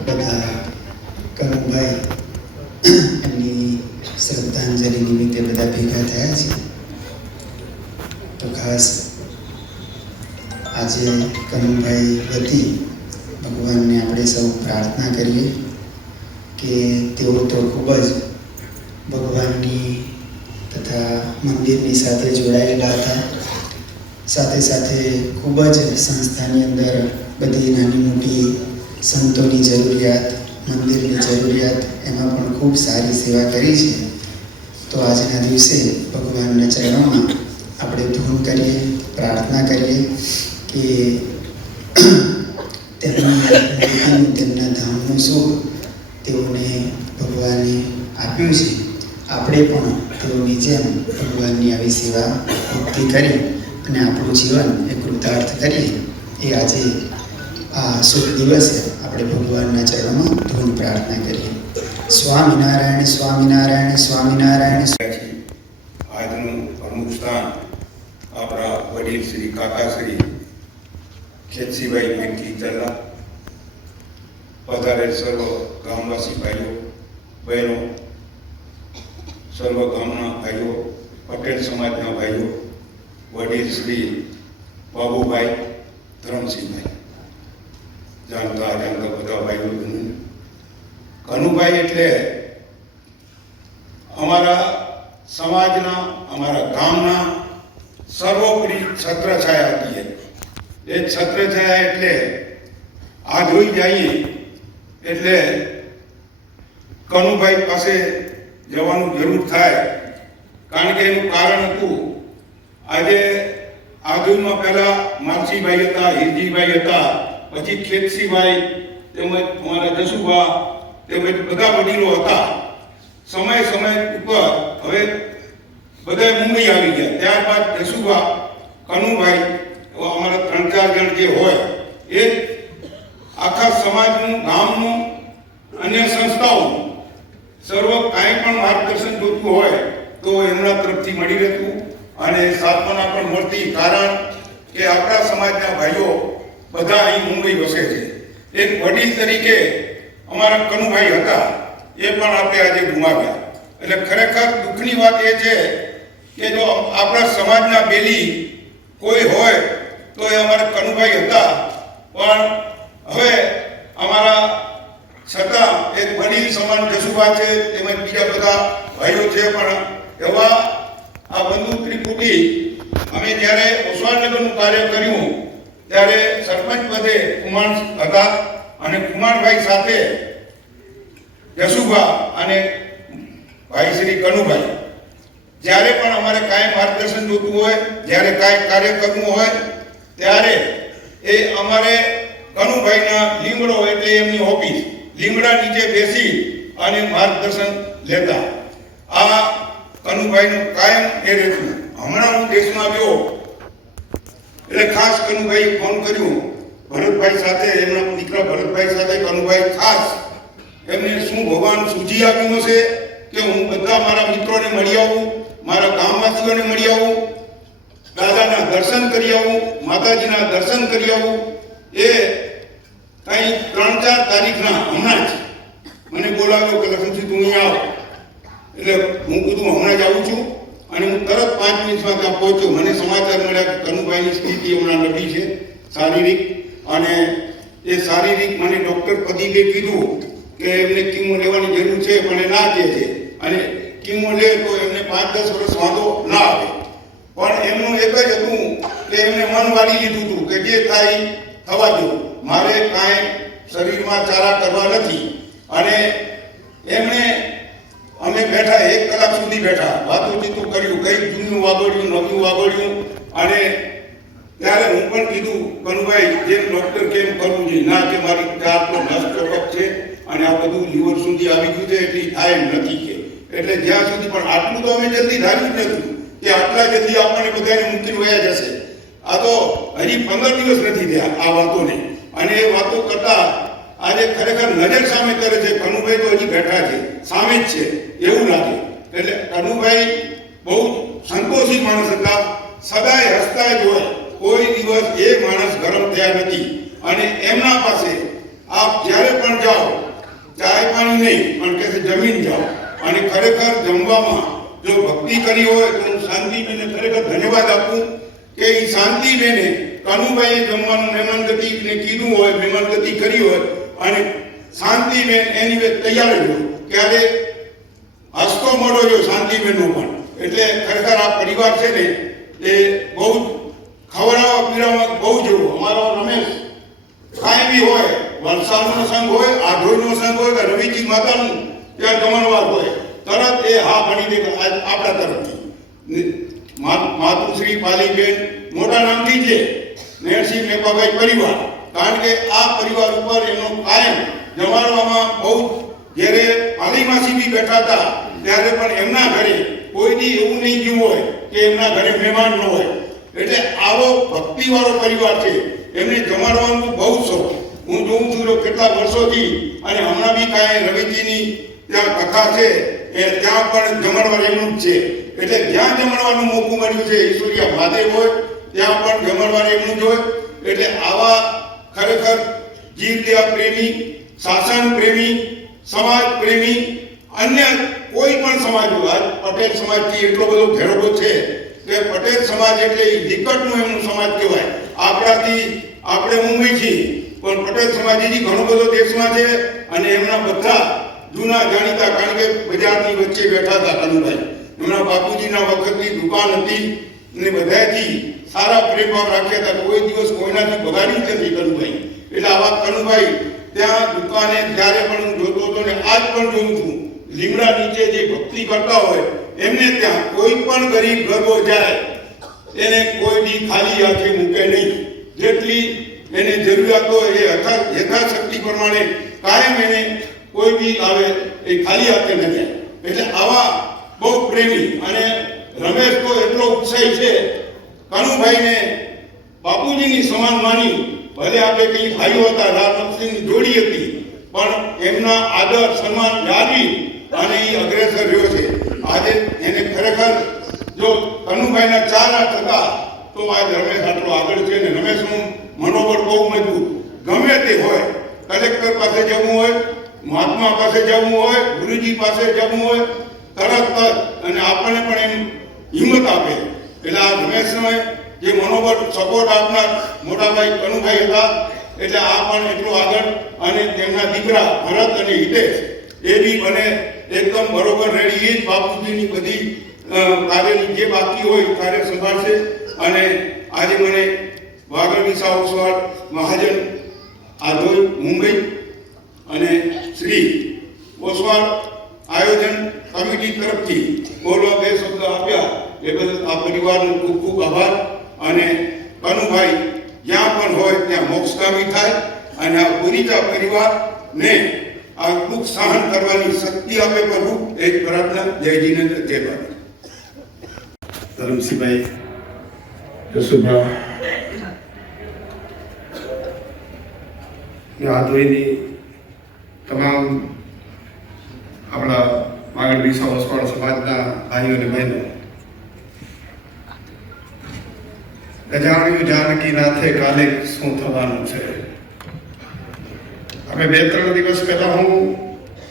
બધા કનુભાઈ એમની શ્રદ્ધાંજલિ નિમિત્તે બધા ભેગા થયા છે. તો ખાસ આજે કનુભાઈ વતી ભગવાનને આપણે સૌ પ્રાર્થના કરીએ કે તેઓ તો ખૂબ જ ભગવાનની તથા મંદિરની સાથે જોડાયેલા હતા. સાથે સાથે ખૂબ જ સંસ્થાની અંદર બધી નાની મોટી સંતોની જરૂરિયાત, મંદિરની જરૂરિયાત એમાં પણ ખૂબ સારી સેવા કરી છે. તો આજના દિવસે ભગવાનના ચરણોમાં આપણે ધૂન કરીએ, પ્રાર્થના કરીએ કે તેમના ધામનું સુખ તેઓને ભગવાને આપ્યું છે. આપણે પણ તેઓની જેમ ભગવાનની આવી સેવા ભક્તિ કરી અને આપણું જીવન એ કૃતાર્થ કરીએ. એ આજે આ શુભ દિવસે આપણે ભગવાનના ચરણોમાં ધૂન પ્રાર્થના કરીએ. સ્વામિનારાયણ સ્વામિનારાયણ સ્વામિનારાયણ. આજનું પ્રમુખ સ્થાન આપણા વડીલ શ્રી કાકા શ્રી ખેતસીભાઈ મેંકી ચલ્લા, પધારેલ સર્વ ગામવાસી ભાઈઓ બહેનો, સર્વ ગામના ભાઈઓ, પટેલ સમાજના ભાઈઓ, વડીલ શ્રી બાબુભાઈ ધરમસિંહભાઈ, જાણતા અજાણતા બધા ભાઈઓ બહેનો. કનુભાઈ એટલે અમારા સમાજના, અમારા ગામના સર્વોપરી છત્રછાયા હતી. એ છત્રછાયા એટલે આ જોઈ જઈએ એટલે કનુભાઈ પાસે જવાનું જરૂર થાય. કારણ કે એનું કારણ હતું, આજે આધુમાં પહેલા માલસીભાઈ હતા, હિરજીભાઈ હતા, પછી ખેતસીભાઈ, તેમજ અમારા જસુભા, તેમજ બધા વડીલો હતા. સમય ઉપર હવે બધા મુંબઈ આવી ગયા. ત્યારબાદ જસુભા, કનુભાઈ, અમારા 3-4 જણ જે હોય એ આખા સમાજનું, ગામનું, અન્ય સંસ્થાઓનું સર્વ કાંઈ પણ માર્ગદર્શન જોતું હોય તો એમના તરફથી મળી રહેતું અને સાંત્વના પણ મળતી. કારણ કે આપણા સમાજના ભાઈઓ બધા અહીં મુંબઈ વસે છે. એક વડીલ તરીકે અમારા કનુભાઈ હતા, એ પણ આપણે આજે ગુમાવ્યા. એટલે ખરેખર દુઃખની વાત એ છે કે જો આપણા સમાજના બેલી કોઈ હોય તો એ અમારા કનુભાઈ હતા. પણ હવે અમારા છતાં એક વડીલ સમાન જસુભા છે, તેમજ બીજા બધા ભાઈઓ છે. પણ એવા આ બંધુ ત્રિપુટી અમે જ્યારે ઓસવાનગરનું કાર્ય કર્યું ત્યારે સરપંચ પદે કુમાર હતા અને કુમારભાઈ સાથે જસુભા અને ભાઈ શ્રી કનુભાઈ, જ્યારે પણ અમારે કાંઈ માર્ગદર્શન જોતું હોય, જ્યારે કાંઈ કાર્ય કરવું હોય ત્યારે એ અમારે કનુભાઈના લીમડો એટલે એમની ઓફિસ, લીમડા નીચે બેસી અને માર્ગદર્શન લેતા. આ કનુભાઈનું કાયમ એ રહેતું. હમણાં હું દેશમાં ગયો એટલે ખાસ કનુભાઈ ફોન કર્યું ભરતભાઈ સાથે, એમના દીકરા ભરતભાઈ સાથે. કનુભાઈ ખાસ એમને શું ભગવાન સૂજી આપ્યું હશે કે હું બધા મારા મિત્રોને મળી આવું, મારા ગામવાસીઓને મળી આવું, દાદાના દર્શન કરી આવું, માતાજીના દર્શન કરી આવું. એ કંઈ 3-4 તારીખના હમણાં જ મને બોલાવ્યો કે લખનજી તું અહીંયા આવ. એટલે હું કીધું હમણાં જ આવું છું અને હું તરત 5 મિનિટમાં ત્યાં પહોંચ્યો. મને સમાચાર મળ્યા કે કનુભાઈની સ્થિતિ હમણાં નબળી છે શારીરિક, અને એ શારીરિક મને ડૉક્ટર પ્રદીપે કીધું કે એમને કીમો લેવાની જરૂર છે પણ એ ના કહે છે, અને કીમો લે તો એમને 5-10 વર્ષ વાંધો ના આવે. પણ એમનું એક જ હતું કે એમને મન વાળી લીધું હતું કે જે થાય થવા દો, મારે કાંઈ શરીરમાં ચારા કરવા નથી. અને એમણે અમે બેઠા 1 કલાક સુધી બેઠા, વાતોચીતું કર્યું, કંઈક જૂનું વાગોડ્યું, નવું વાગોડ્યું. અને ત્યારે હું પણ કીધું કનુભાઈ જેમ ડૉક્ટર કેમ કરવું જોઈએ, ના કે મારી 4 નસ ચોટક છે અને આ બધું લીવર સુધી આવી ગયું છે એટલી થાય એમ નથી કે. એટલે જ્યાં સુધી પણ આટલું તો અમે જલ્દી ધાર્યું જ નહોતું કે આટલા જલ્દી આપણને બધાને મૂકીને વયા જશે. આ તો હજી 15 દિવસ નથી થયા આ વાતોને, અને એ વાતો કરતા આજે ખરેખર નજર સામે કરે છે. કનુભાઈ તો હજી બેઠા છે, સામે જ છે એવું લાગે. એટલે કનુભાઈ બહુ સંતોષી માણસ હતા, સદાય હસતા જ હોય, કોઈ દિવસ એ માણસ ગરમ થયા નથી. અને એમના પાસે આપ જ્યારે પણ જાઓ, ચાય પાણી નહીં પણ કહે છે જમીન જાઓ. અને ખરેખર જમવામાં જો ભક્તિ કરી હોય તો હું શાંતિબેનને ખરેખર ધન્યવાદ આપું કે એ શાંતિબેને કનુભાઈએ જમવાનું મહેમાનગતિને કીધું હોય, મહેમાનગતિ કરી હોય, અને શાંતિબેન એની વે તૈયાર જ હોય. ક્યારે હસતો મોઢો જો શાંતિબેનનો પણ. એટલે ખરેખર આ પરિવાર છે ને એ બહુ ખવડાવવા પીવડાવવા બહુ જેવું. અમારો રમેશ કાંઈ બી હોય, વલસાડનો સંઘ હોય, આધોઈનો સંઘ હોય કે રવિજી માતાનું ત્યાં જમણવાર હોય, તરત એ હા ભણી દે આપણા તરફથી. માતુશ્રી પાલીબેન મોટા નામથી છે, નેરસિંહ મેપાભાઈ પરિવાર. કારણ કે આ પરિવાર ઉપર એમનો કાયમ જમાડવામાં બહુ, જ્યારે પાલીમાસી બી બેઠા હતા ત્યારે પણ એમના ઘરે કોઈથી એવું નહીં ગયું હોય કે એમના ઘરે મહેમાન ન હોય. એટલે આવો ભક્તિવાળો પરિવાર છે, એમને જમાડવાનું બહુ શોખ. હું જોઉં છું કેટલા વર્ષોથી, અને હમણાં બી કાંઈ રવિજીની ત્યાં કથા છે એ ત્યાં પણ જમણવાર એમનું જ છે. એટલે જ્યાં જમણવાનું મોકું મળ્યું છે, ઈશ્વરીય મહાદેવ હોય ત્યાં પણ જમણવાર એમનું જ હોય. એટલે આવા ખરેખર જીવદયા પ્રેમી, શાસન પ્રેમી, સમાજ પ્રેમી, અન્ય કોઈ પણ સમાજ હોય, આજ પટેલ સમાજથી એટલો બધો ઘેરોબો છે કે પટેલ સમાજ એટલે નિકટનું એમનું સમાજ કહેવાય. આપણાથી આપણે મુંબઈ છીએ પણ પટેલ સમાજ હજી ઘણો બધો દેશમાં છે. અને એમના બધા જૂના જાણીતા, કારણ કે બજારની વચ્ચે બેઠા હતા કનુભાઈ, એમના બાપુજીના વખતની દુકાન હતી અને બધાથી સારા પ્રેમભાવ રાખ્યા હતા. કોઈ દિવસ કોઈનાથી બગાડી નથી કનુભાઈ. એટલે આવા કનુભાઈ ત્યાં દુકાને જ્યારે પણ હું જોતો હતો ને આજ પણ જોઉં છું, લીમડા નીચે જે ભક્તિ કરતા હોય એમને ત્યાં કોઈ પણ ગરીબ ગરબો જાય એને કોઈ દી ખાલી હાથે મૂકે નહીં. જેટલી એને જરૂરિયાત હોય એ યથાશક્તિ પ્રમાણે કાયમ એને કોઈ બી આવે એ ખાલી હાથે ન જાય. એટલે આવા બહુ પ્રેમી. અને રમેશ તો એટલો ઉત્સાહી છે, કનુભાઈને બાપુજીની સમાન માની. ભલે આપણે કઈ ભાઈઓ હતા, રાજનકસિંહની જોડી હતી, પણ એમના આદર સન્માન જાળવી અને એ અગ્રેસર રહ્યો છે. આજે એને ખરેખર જો કનુભાઈના 4 હાથ હતા તો આજ રમેશ આટલો આગળ છે. ને રમેશનું મનોબળ બહુ મજબૂત. ગમે તે હોય, કલેક્ટર પાસે જવું હોય, મહાત્મા પાસે જવું હોય, ગુરુજી પાસે જવું હોય, તરત અને આપણને પણ એમ હિંમત આપે. એટલે આ રમેશને જે મનોબળ સપોર્ટ આપનાર મોટાભાઈ કનુભાઈ હતા. એટલે આ પણ એટલું આગળ. અને તેમના દીકરા ભરત અને હિતેશ એ બી બને એકદમ બરોબર રેડી. એ જ બાપુજીની બધી કાર્યની જે બાકી હોય કાર્ય સંભાળશે. અને આજે મને વાગડ વિસા ઓસવાડ મહાજન આધોઈ મુંબઈ અને શ્રી ઓસવાડ આયોજન કમિટી તરફથી બોલવા 2 શબ્દ આપ્યા એ બદલ આ પરિવારનો ખૂબ ખૂબ આભાર. અને કનુભાઈ જ્યાં પણ હોય ત્યાં મોક્ષગામી થાય અને આ બોરીચા પરિવારને આ દુઃખ સહન કરવાની શક્તિ આપે પ્રભુ, એક પ્રાર્થના. જય જીનેન્દ્ર, જય ભારત. ધરમસિંહભાઈ, જસુભા, આધોઈની તમામ આપણા માગણ વિસા વસવાળ સમાજના ભાઈઓ અને બહેનો, ગજાણ્યું જાનકી નાથે કાલે શું થવાનું છે. અમે 2-3 દિવસ પહેલા હું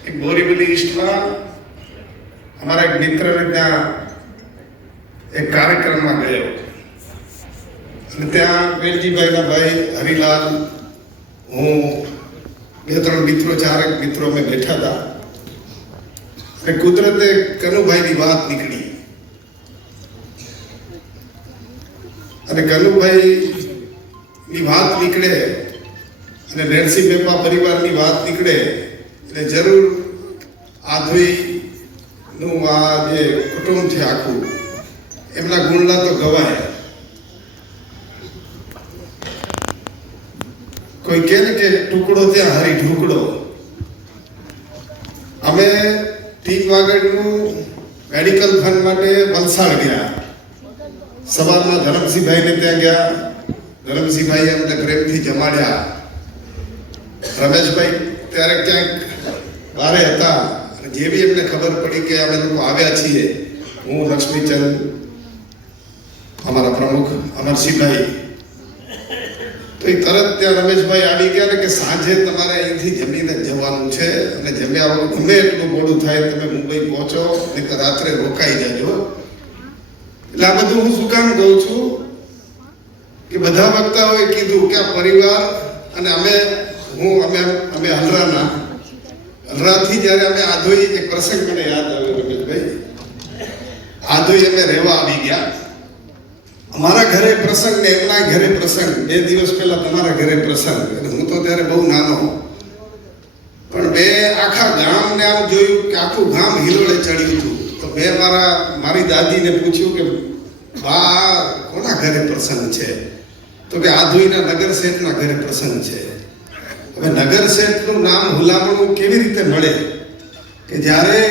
એક બોરીવલી ઈસ્ટમાં અમારા એક મિત્રને ત્યાં એક કાર્યક્રમમાં ગયો અને ત્યાં વેલજીભાઈના ભાઈ હરિલાલ, હું, 2-3 મિત્રો, 4 મિત્રો અમે બેઠા હતા અને કુદરતે કનુભાઈની વાત નીકળી અને કનુભાઈની વાત નીકળે અને નરસિંહ મેપા પરિવારની વાત નીકળે એટલે જરૂર આધોઈનું આ જે કુટુંબ છે આખું, એમના ગુણલા તો ગવાય. કોઈ કહે ને કે ટુકડો ત્યાં હરી ઢુકડો. અમે 3 વાગ્યાનું મેડિકલ ફંડ માટે વલસાડ ગયા. સવારમાં ધરમસિંહભાઈને ત્યાં ગયા. ધરમસિંહભાઈએ અમને પ્રેમથી જમાડ્યા. રમેશભાઈ ત્યારે ક્યાંક બારે હતા. જેવી એમને ખબર પડી કે અમે લોકો આવ્યા છીએ, હું, લક્ષ્મીચંદ, અમારા પ્રમુખ અમરસિંહભાઈ, તો એ તરત ત્યાં રમેશભાઈ આવી ગયા ને કે સાંજે તમારે અહીંથી જમીને જવાનું છે અને જમ્યા વગર ગમે એટલું મોડું થાય તમે મુંબઈ પહોંચો, નહીં તો રાત્રે રોકાઈ જજો. એટલે આ બધું હું શું કામ કહું છું કે બધા વક્તાઓએ કીધું કે આ પરિવાર અને અમે હલરાથી જ્યારે અમે આધોઈ, એક પ્રસંગ મને યાદ આવ્યો રમેશભાઈ, આધોઈ અમે રહેવા આવી ગયા. અમારા ઘરે પ્રસંગ ને એમના ઘરે પ્રસંગ, 2 દિવસ પહેલા તમારા ઘરે પ્રસંગ, અને હું તો ત્યારે બહુ નાનો, પણ મેં આખા ગામને આમ જોયું કે આખું ગામ હિલોળે ચડ્યું હતું. તો મેં મારી દાદીને પૂછ્યું કે બા કોના ઘરે પ્રસંગ છે? તો કે આધોઈના નગર શેઠના ઘરે પ્રસંગ છે. હવે નગર શેઠનું નામ હુલામણું કેવી રીતે મળે કે જ્યારે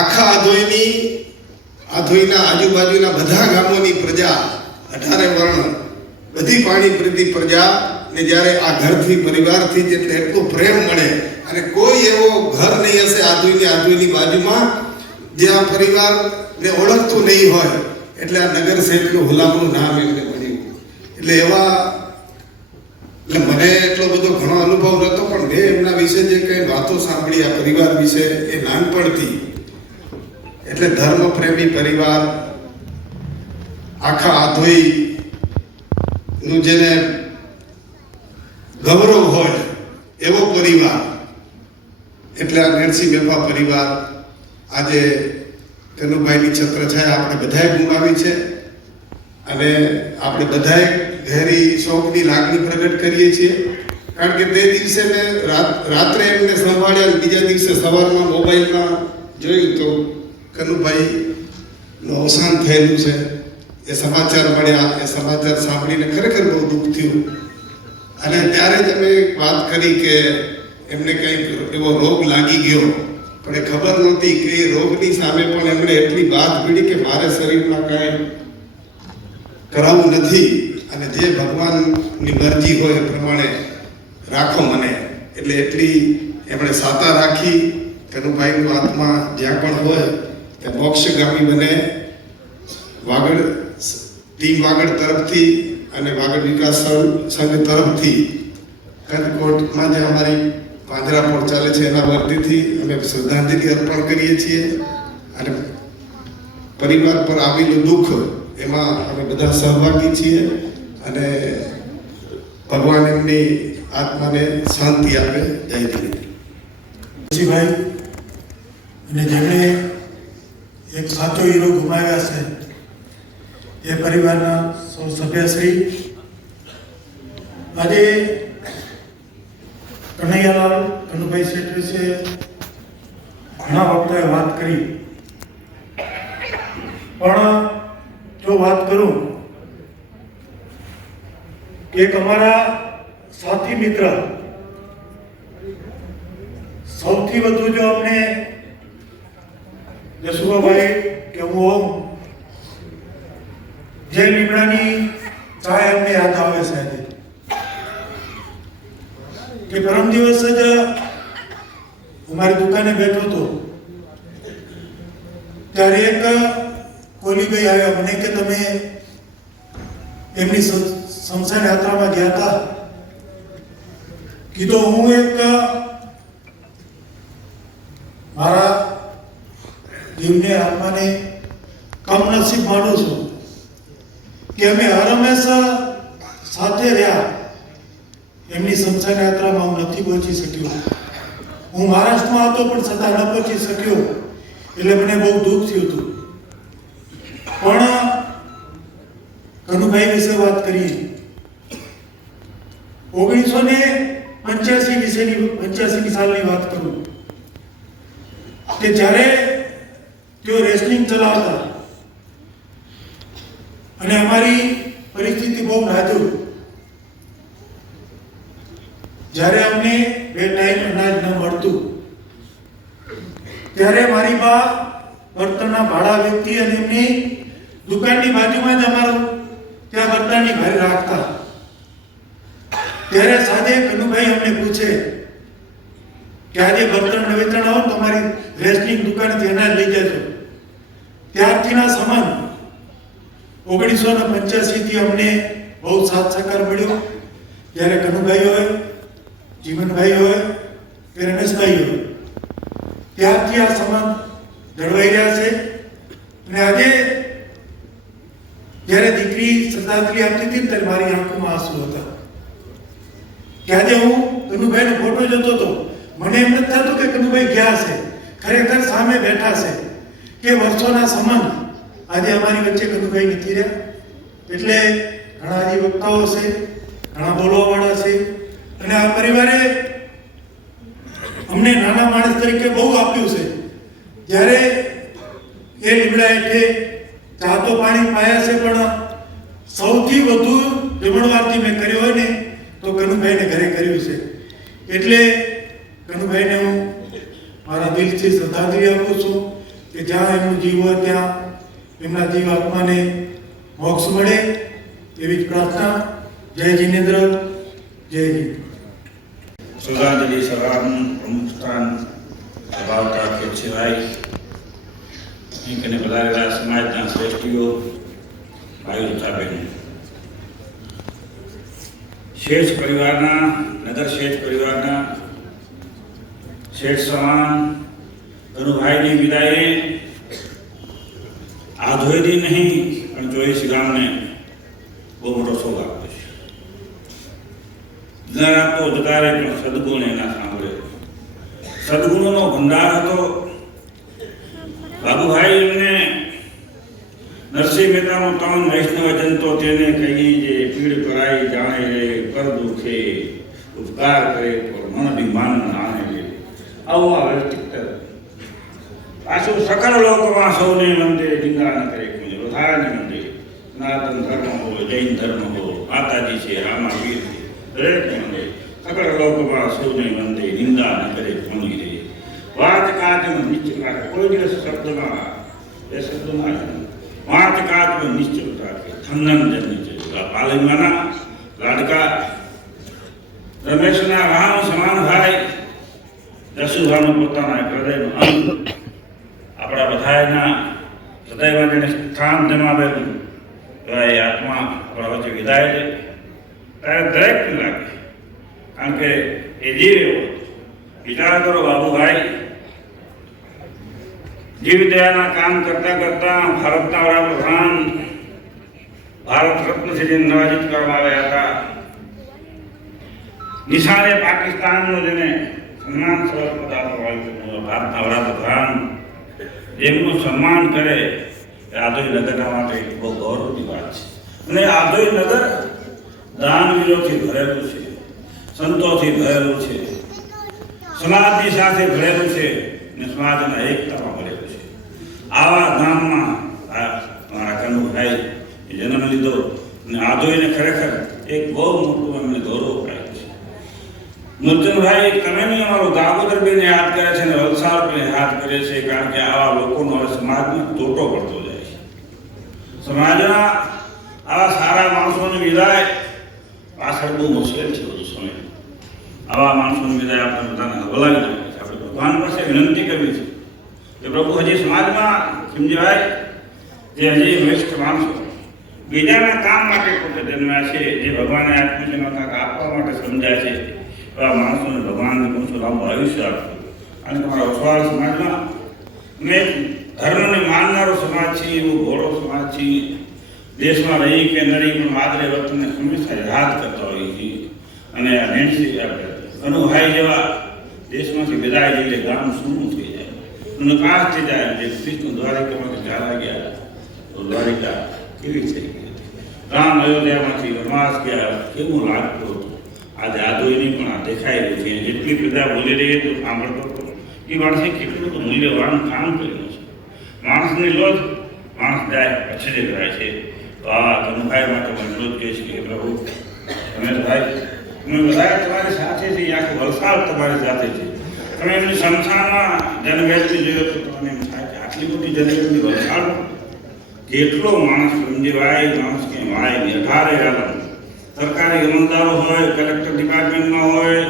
આખા આધોઈના આજુબાજુના બધા ગામોની પ્રજા, 18 વર્ણ, બધી પાણી પ્રીતિ પ્રજા ને જ્યારે આ ઘરથી, પરિવારથી જેટલે એટલું પ્રેમ મળે, અને કોઈ એવો ઘર નહીં હશે આધોઈની બાજુમાં જ્યાં પરિવારને ઓળખતું નહીં હોય. એટલે આ નગર શેઠનું હુલામણું નામ એમને મળ્યું. એટલે મને એટલો બધો ઘણો અનુભવ નહોતો, પણ મેં એમના વિશે જે કંઈ વાતો સાંભળી આ પરિવાર વિશે, એ નાનપણથી, એટલે ધર્મ પ્રેમી પરિવાર, આખા આધોઈ નું જેને ગૌરવ હોય એવો પરિવાર. એટલે આ નરસિંહ મેપા પરિવાર આજે કનુભાઈની છત્રછાયા આપણે બધાએ ગુમાવી છે અને આપણે બધાએ ગહેરી શોકની લાગણી પ્રગટ કરીએ છીએ. કારણ કે તે દિવસે મેં રાત્રે એમને સંભાળ્યા, બીજા દિવસે સવારમાં મોબાઈલમાં જોયું તો કનુભાઈનું અવસાન થયેલું છે. એ સમાચાર મળ્યા, એ સમાચાર સાંભળીને ખરેખર બહુ દુઃખ થયું. અને ત્યારે જ અમે વાત કરી કે એમને કંઈક એવો રોગ લાગી ગયો, પણ એ ખબર નહોતી કે એ રોગની સામે પણ એમણે એટલી વાત પીડી કે મારે શરીરમાં કાંઈ કરાવવું નથી અને જે ભગવાનની મરજી હોય એ પ્રમાણે રાખો મને. એટલે એટલી એમણે સાતા રાખી. કનુભાઈનું આત્મા જ્યાં પણ હોય ત્યાં મોક્ષગામી બને. વાગડ ટીમ વાગડ તરફથી અને વાગડ વિકાસ સંઘ તરફથી કંદકોટમાં જે અમારી પાંજરાપોળ ચાલે છે એના વર્ધીથી અમે શ્રદ્ધાંજલિ અર્પણ કરીએ છીએ. અને પરિવાર પર આવેલું દુઃખ એમાં અમે બધા સહભાગી છીએ અને ભગવાન એમની આત્માને શાંતિ આપે. જય જીભાઈ અને જેમણે એક સાચો હીરો ગુમાવ્યા છે એ પરિવારના સૌ સભ્યશ્રી, આજે કનૈયાલાલ કનુભાઈ શેઠ વિશે ઘણા વખતે વાત કરી, પણ જો વાત કરું એક અમારા સાથી મિત્ર, સૌથી વધુ જો આપણે જસુભાઈ કે હું હોઉં, જે લીમડાની ચાય અમને યાદ આવે છે આજે કે પરમ દિવસ જ હું મારી દુકાને બેઠો હતો ત્યારે એક કોલીભાઈ આવ્યા મને કે તમે એમની સંસાર યાત્રામાં ગયા હતા. કીધું હું એક મારા જીવને આત્માને કમનસીબ માનું છું કે અમે હર હંમેશા સાથે રહ્યા. એમની સંસાર યાત્રામાં હું નથી પહોંચી શક્યો. હું મહારાષ્ટ્રમાં હતો પણ છતાં ન પહોંચી શક્યો એટલે મને બહુ દુઃખ થયું હતું. પણ કનુભાઈ વિશે વાત કરીએ. 1985 સાલની વાત કરું કે જ્યારે તેઓ રેસલિંગ ચલાવતા અને અમારી પરિસ્થિતિ બહુ નાજુક. જ્યારે અમને બે ટાઈમ અનાજ ન મળતું ત્યારે મારી બા વર્તનના ભાડા વ્યક્તિ અને એમની દુકાનની બાજુમાં જ અમારું ત્યાં વર્તનની ઘરે રાખતા. ત્યારે સાંજે કનુભાઈ અમને પૂછે કે આજે બર્તન વેચાણ આવો તમારી રેસલિંગ દુકાનેથી અનાજ લઈ જજો. ત્યારથીના સંબંધ 1985 થી અમને બહુ સાથ સહકાર મળ્યો. જ્યારે કનુભાઈ હોય, જીવનભાઈ હોય કે રમેશભાઈ હોય, ત્યારથી આ સંબંધ જળવાઈ રહ્યા છે. અને આજે જ્યારે દીકરી શ્રદ્ધાંજલિ આપતી હતી ત્યારે મારી આંખોમાં આંસુ હતા કે આજે હું કનુભાઈનો ફોટો જોતો હતો. મને એમ નથી થતું કે કનુભાઈ ગયા છે, ખરેખર સામે બેઠા છે કે વર્ષોના સંબંધ આજે અમારી વચ્ચે કનુભાઈ નથી રહ્યા. એટલે ઘણા અધિવક્તાઓ છે, ઘણા બોલવાવાળા છે અને આ પરિવારે અમને નાના માણસ તરીકે બહુ આપ્યું છે. જ્યારે એ લીમડા હેઠે ચા તો પાણી પાયા છે પણ સૌથી વધુ જમણવારથી મેં કર્યો હોય ને તો કનુભાઈને ઘરે કર્યું છે. એટલે કનુભાઈને હું મારા દિલથી શ્રદ્ધાંજલિ આપું છું કે જ્યાં એમનું જીવ હોય ત્યાં એમના જીવ આત્માને મોક્ષ મળે એવી જ પ્રાર્થના. જય જિનેન્દ્ર, જય હિન્દ. શ્રદ્ધાંજલિ સભાનું પ્રમુખ સ્થાન સભાવતા કેશભાઈ, અહીં કને પધારેલા સમાજના શ્રેષ્ઠીઓ, ભાઈઓ તથા બહેનો, શેઠ પરિવારના, નગર શેઠ પરિવારના શેઠ સમાન કનુભાઈની વિદાયે આધોઈથી નહીં પણ ચોવીસ ગામને બહુ મોટો શોખ આપ્યો છે. જરા તો જતા રહે પણ સદગુણ એના સાંભળે. સદગુણોનો ભંડાર હતો. બાબુભાઈ એમને નરસિંહ મહેતાનો ત્રણ વૈષ્ણવ જંતો તેને કહી જે પીડ કરાઈ જાણે રે કર દુખે ઉપકાર કરે પર મન અભિમાન આણે રે. આવું આ વ્યક્તિત્વ. પાછું સકળ લોકમાં સૌને વંદે, ડીંગા ન કરે કોઈ વધારાને વંદે. સનાતન ધર્મ હોય, જૈન ધર્મ હોય, માતાજી છે, રામા વીર છે, દરેકને વંદે. સકળ લોકમાં સૌને વંદે, નિંદા ન કરે કોની રે. વાત કાજમાં નિશ્ચિત રાખે. કોઈ દિવસ શબ્દમાં એ શબ્દમાં વાત કાજમાં નિશ્ચિત રાખે. થંગન જન છે પાલનવાના લાડકા રમેશના રામ સમાન ભાઈ જસુભાઈનું પોતાના હૃદયનું અંગ આપણા બધાના હૃદયમાં જેને સ્થાન જમાવેલું એવા એ આત્મા આપણા વચ્ચે વિદાય લે ત્યારે દરેકને લાગે. કારણ કે એ જીવ એવો. વિચાર કરો બાબુભાઈ જીવ દયાના કામ કરતા કરતા ભારતના વડાપ્રધાન, ભારત રત્નથી જેને નવાજીત કરવામાં આવ્યા હતા, નિશાને પાકિસ્તાનનું જેને સન્માન ભારતના વડાપ્રધાન જેમનું સન્માન કરે એ આધોઈ નગરના માટે બહુ ગૌરવની વાત છે. અને આધોઈ નગર દાનવીરોથી ભરેલું છે, સંતોથી ભરેલું છે, સમાજની સાથે ભરેલું છે અને સમાજના એકતામાં ભરેલું છે. આવા ગામમાં મારા કનુભાઈ જન્મ લીધો અને આધોઈને ખરેખર એક બહુ મોટું એમને ગૌરવ અપાયું છે. મૂલચંદભાઈ તમે નહીં અમારું દામોદર બેન યાદ કરે છે ને વલસાડ બેન યાદ કરે છે, કારણ કે આવા લોકોનો હવે સમાજમાં તોટો પડતો જાય છે. સમાજના આવા સારા માણસોની વિદાય પાછળ બહુ મુશ્કેલ છે બધું સમય. આવા માણસોની વિદાય આપણે બધાને બોલાવી નાખે છે. આપણે ભગવાન પાસે વિનંતી કરવી છે કે પ્રભુ હજી સમાજમાં સમજીભાઈ જે હજી શ્રેષ્ઠ માણસો બીજાના કામ માટે પોતે જન્મ્યા છે, જે ભગવાને આપ્યું છે એના કાંઈક આપવા માટે સમજાય છે, એવા માણસોને ભગવાનને કહું છું લાંબુ આયુષ્ય આપવું. અને તમારા વસવાળ સમાજમાં મેં ધર્મને માનનારો સમાજ છે, એવો ભોળો સમાજ છે. દેશમાં રહી કે ન રહી પણ માદરે વતનને હંમેશા યાદ કરતા હોઈએ છીએ. અને નેન્સી કનુભાઈ જેવા દેશમાંથી વિદાય લઈને ગામ સૂનું થઈ જાય અને કાશ થઈ જાય. જે કૃષ્ણ દ્વારિકામાંથી ચાલા ગયા તો દ્વારિકા કેવી થઈ ગઈ. રામ અયોધ્યામાંથી વનવાસ ગયા, કેવું લાગતું હતું. આજે આદોઈની પણ આ દેખાઈ રહ્યું છે. જેટલી પ્રજા બોલી રહી તો સાંભળતો હતો. એ માણસે કેટલું બધું મૂલ્યવાન કામ કર્યું છે. માણસની લોજ માણસ જાય પછી જ કરાય છે. તો આ કનુભાઈ માટે હું એટલું જ કહીશ કે પ્રભુ રમેશભાઈ અમે બધા તમારી સાથે છે, આખું વલસાડ તમારી સાથે છે. તમે એમની સંસ્થામાં જનવેદની જોયો તો તમને એમ થાય કે આટલી મોટી જનવેદની વલસાડમાં કેટલો માણસ સમજવાય, માણસ કે માય 18 આલમ સરકારી અમલદારો હોય, કલેક્ટર ડિપાર્ટમેન્ટમાં હોય,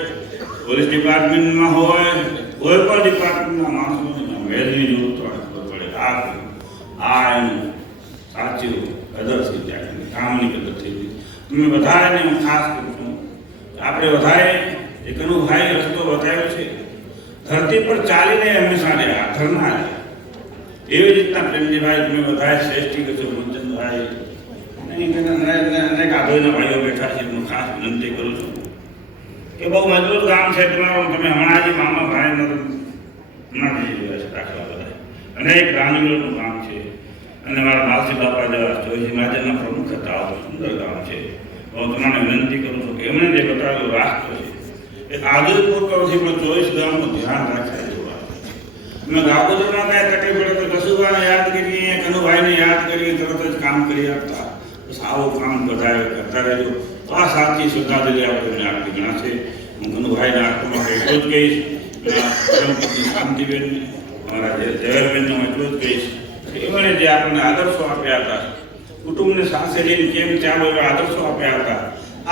પોલીસ ડિપાર્ટમેન્ટમાં હોય, કોઈ પણ ડિપાર્ટમેન્ટના માણસોને વેદની જરૂર પડે. આ એનું સાચું કદર થઈ જાય, કામની કદર થઈ ગઈ. તમે બધાને હું ખાસ કરું છું, આપણે બધાએ એક અનુભાઈ રસ્તો બતાવ્યો છે. ધરતી પર ચાલીને હંમેશા રહ્યા, ધરના રહ્યા. એવી રીતના પ્રેમજીભાઈ તમે બધાએ શ્રેષ્ઠી કરશો. મૂલચંદભાઈ અનેક આદોઈના ભાઈઓ બેઠા છે, હું ખાસ વિનંતી કરું છું કે બહુ મજબૂત ગામ છે તમારું. તમે હમણાં જ મામા ભાઈ નથી જોયા છે દાખલા બધા. અનેક રાણીઓનું ગામ છે. અને મારા માલસી બાપા જેવા ચોવીસી મહાજનના પ્રમુખ હતા. સુંદર ગામ છે. હું તમને વિનંતી કરું છું કે એમણે જે બતાવેલું રાષ્ટ્ર છે એ આદરપૂર કરવાથી પણ 24 ગામનું ધ્યાન રાખ્યા જેવું અમે ગાગોદરમાં કાંઈ તકલીફ પડે તો કસુભાઈને યાદ કરીએ, કનુભાઈને યાદ કરીએ, તરત જ કામ કરી આપતા. બસ આવું કામ બધાએ કરતા રહેજો. તો આ સાચી શ્રદ્ધાંજલિ આપણે આપી ગણા છે. હું કનુભાઈને આપવા માટે એટલું જ કહીશ. શાંતિબેન અમારા જયરબેનને હું એટલું જ કહીશ કે એમણે જે આપણને આદર્શો આપ્યા હતા, કુટુંબને સાથે લઈને કેમ ચાલો એવા આદર્શો આપ્યા હતા.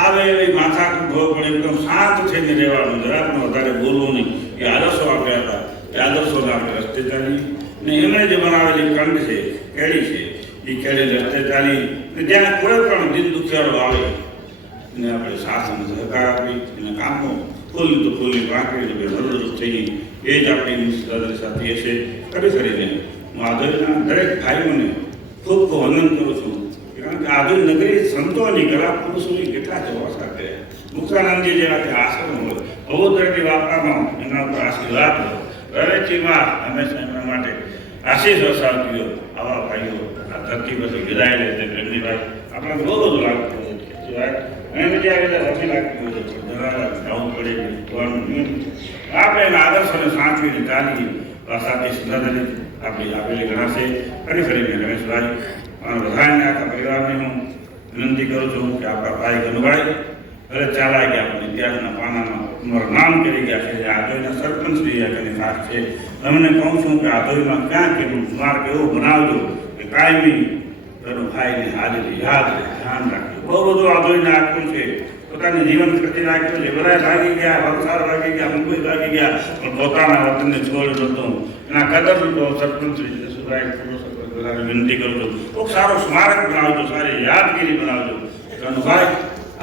આવે એવી માથાકૂટ ભોગ પડે, એકદમ શાંત થઈને રહેવાનું, જરાક પણ વધારે બોલવું નહીં. એ આદર્શો આપ્યા હતા. એ આદર્શોને આપણે રસ્તે ચાલી ને એમણે જે બનાવેલી કંડ છે, કેળી છે, એ કેળી રસ્તે ચાલી ને જ્યાં કોઈ પણ દિન દુખિયારો આવે એને આપણે સાથ અને સહકાર આપી એને કામો ફૂલ તો ફૂલની પાંખડી મદદરૂપ થઈ. એ જ આપણી સાથે હશે. કરીને હું આદરના દરેક ભાઈઓને ખૂબ ખૂબ વંદન કરું છું. કારણ કે આધુન નગરી સંતોની કલા પુરુષોની કેટલા જવાસા કર્યા. મુક્તાનંદજી જેવા કે આશ્રમ હોય, બહુદરજી વાપરામાં એના ઉપર આશીર્વાદ હોય, દરેકમાં હંમેશા એમના માટે આશીષ વરસાવતીઓ. આવા ભાઈઓ આ ધરતી પછી વિદાય લે છે. પ્રેમજીભાઈ આપણે બહુ બધું લાગતું હોય છે. અને બીજા બધા રમી લાગતું હોય છે. જવું પડે આપણે એના આદર્શોને સાચવીને ચાલી સાથે શ્રદ્ધાંજલિ આપણી આપેલી ગણાશે. ફરીને રમેશભાઈ બધાને આખા પરિવારને હું વિનંતી કરું છું કે આપણા ભાઈ કનુભાઈ ભલે ચાલા ગયા પણ ઇતિહાસના પાનામાં તમારું નામ કરી ગયા છે. આધોઈના સરપંચ રહ્યા ખાસ છે. તમને કહું છું કે આધોઈમાં ક્યાં કેવું સ્મારક એવું બનાવજો કે કાયમી કનુભાઈની હાજરી યાદ રહે, ધ્યાન રાખજો. બહુ બધું આધોઈને આપ્યું છે, પોતાની જીવન કરતી રાખ્યું છે. બધા ભાગી ગયા, વલસાડ ભાગી ગયા, મુંબઈ ભાગી ગયા, પણ પોતાના વતનને છોડી નહોતું. એના કદર તો સરપંચ વિનંતી કરું છું ખૂબ સારો સ્મારક બનાવજો, સારી યાદગીરી બનાવજો. કનુભાઈ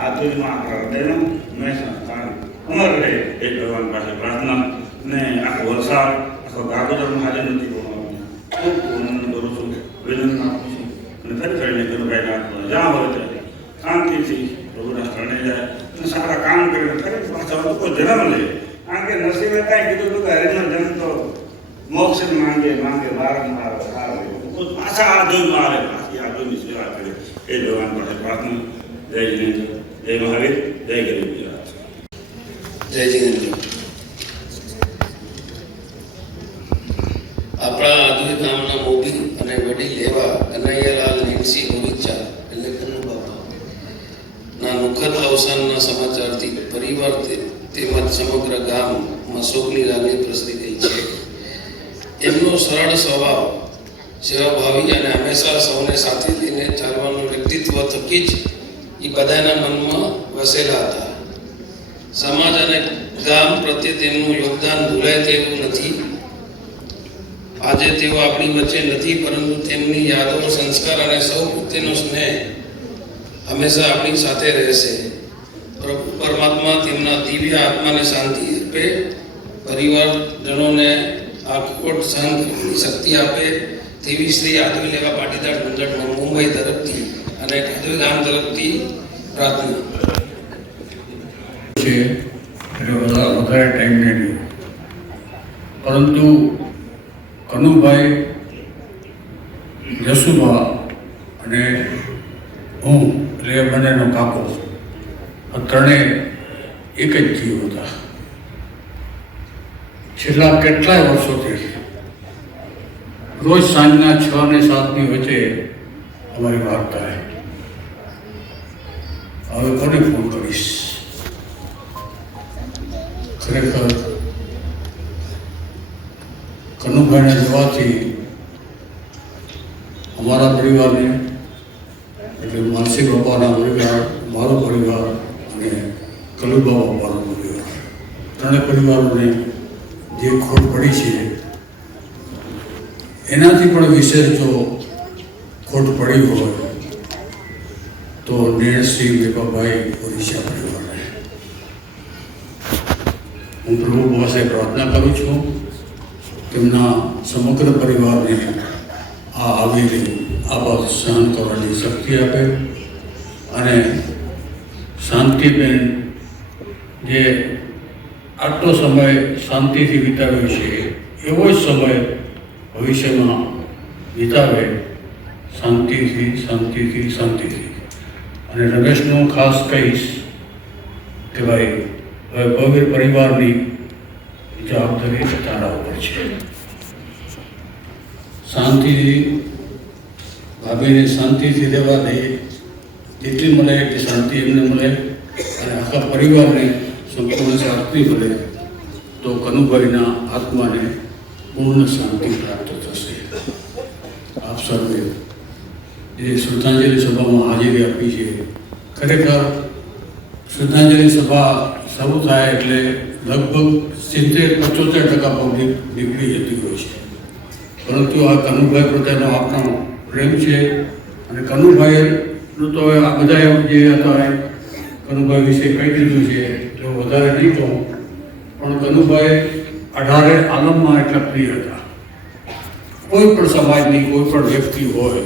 આધુનિકમાં આપણા હૃદયનું હંમેશા સ્થાન અમર રહે એ ભગવાન પાસે પ્રાર્થના. ને આખો વલસાડ આખો ગાગોદરમાં હાજર નથી બોલવાનું ખૂબ વંદન કરું છું, વિનંતી આપું છું. અને ફરીને કનુભાઈને આપવાનું જ્યાં હોય ત્યાં શાંતિથી પ્રભુના શરણે જાય અને સારા કામ કરીને ફરી પાછા લોકો જન્મ લે. કારણ કે નસીબે કાંઈ કીધું હતું કે હરિનો જન્મ તો મોક્ષ માંગે વારંવાર પાછા આધુનમાં આવે, પાછી આધુની સેવા કરે. એ ભગવાન પાસે પ્રાર્થના. જય જીનેન્દ્ર, જય મહાવીર, જય ગરીબ. જય જીનેન્દ્ર. આપણા આધુનિક ગામના મોભી અને વડીલ એવા કનૈયાલાલ નીણસી બોરીચા એટલે કનુ બાપા ના મુખદ અવસાનના સમાચારથી પરિવાર તેમજ સમગ્ર ગામમાં શોકની લાગણી પ્રસરી ગઈ છે. એમનો સરળ સ્વભાવ, સેવાભાવી અને હંમેશા સૌને સાથે લઈને ચાલવાનું વ્યક્તિત્વ થકી જ એ બધાના મનમાં વસેલા હતા. સમાજ અને ગામ પ્રત્યે તેમનું યોગદાન ભૂલાય તેવું નથી. આજે તેઓ આપણી વચ્ચે નથી, પરંતુ તેમની યાદો, સંસ્કાર અને સૌ પ્રત્યેનો સ્નેહ હંમેશા આપણી સાથે રહેશે. પ્રભુ પરમાત્મા તેમના દિવ્ય આત્માને શાંતિ આપે, પરિવારજનોને આખોટ સહન કરવાની શક્તિ આપે તેવી શ્રી આદવી લેવા પાટીદાર મંડળ મુંબઈ તરફથી અને કાદવી ગામ તરફથી પ્રાર્થના છે. એટલે વધારે ટાઈમ નહીં લ્યો, પરંતુ કનુભાઈ, જસુભા અને હું એટલે બંનેનો કાકો, આ ત્રણેય એક જ જીવ હતા. છેલ્લા કેટલાય વર્ષોથી રોજ સાંજના 6 અને 7ની વચ્ચે અમારી વાત થાય. હવે કોને ફોન કરીશ? ખરેખર કનુભાઈને જવાથી અમારા પરિવારને, એટલે માનસિક બાપાના પરિવાર, મારો પરિવાર અને કલુબા બાપાનો પરિવાર, ત્રણેય પરિવારોને જે ખોટ પડી છે એનાથી પણ વિશેષ જો ખોટ પડી હોય તો નેણસિંહ મેપાભાઈ ઓરિસ્સા પરિવારને હું પ્રભુ પાસે પ્રાર્થના કરું છું, તેમના સમગ્ર પરિવારને આ આવેલી આફત સહન કરવાની શક્તિ આપે અને શાંતિબેન જે આટલો સમય શાંતિથી વિતાવ્યો છે એવો જ સમય ભવિષ્યમાં વિતાવે શાંતિથી. અને રમેશનું ખાસ કહીશ કે ભાઈ હવે ભવ્ય પરિવારની જવાબદારી તારા ઉપર છે. શાંતિથી ભાભીને શાંતિથી રહેવા દઈએ, જેટલી મળે એટલી શાંતિ એમને મળે અને આખા પરિવારને સંપૂર્ણ શાંતિ મળે તો કનુભાઈના આત્માને પૂર્ણ શાંતિ પ્રાપ્ત થશે. આપ સર્વે જે શ્રદ્ધાંજલિ સભામાં હાજરી આપી છે, ખરેખર શ્રદ્ધાંજલિ સભા શરૂ થાય એટલે લગભગ 70-75% પબ્લિક નીકળી જતી હોય છે, પરંતુ આ કનુભાઈ પ્રત્યેનો આપણો પ્રેમ છે. અને કનુભાઈનું તો આ બધા જે હતા કનુભાઈ વિશે કહી દીધું છે તો વધારે નહીં કહું, પણ કનુભાઈ 18 આલમમાં એટલા પ્રિય હતા. કોઈ પણ સમાજની કોઈ પણ વ્યક્તિ હોય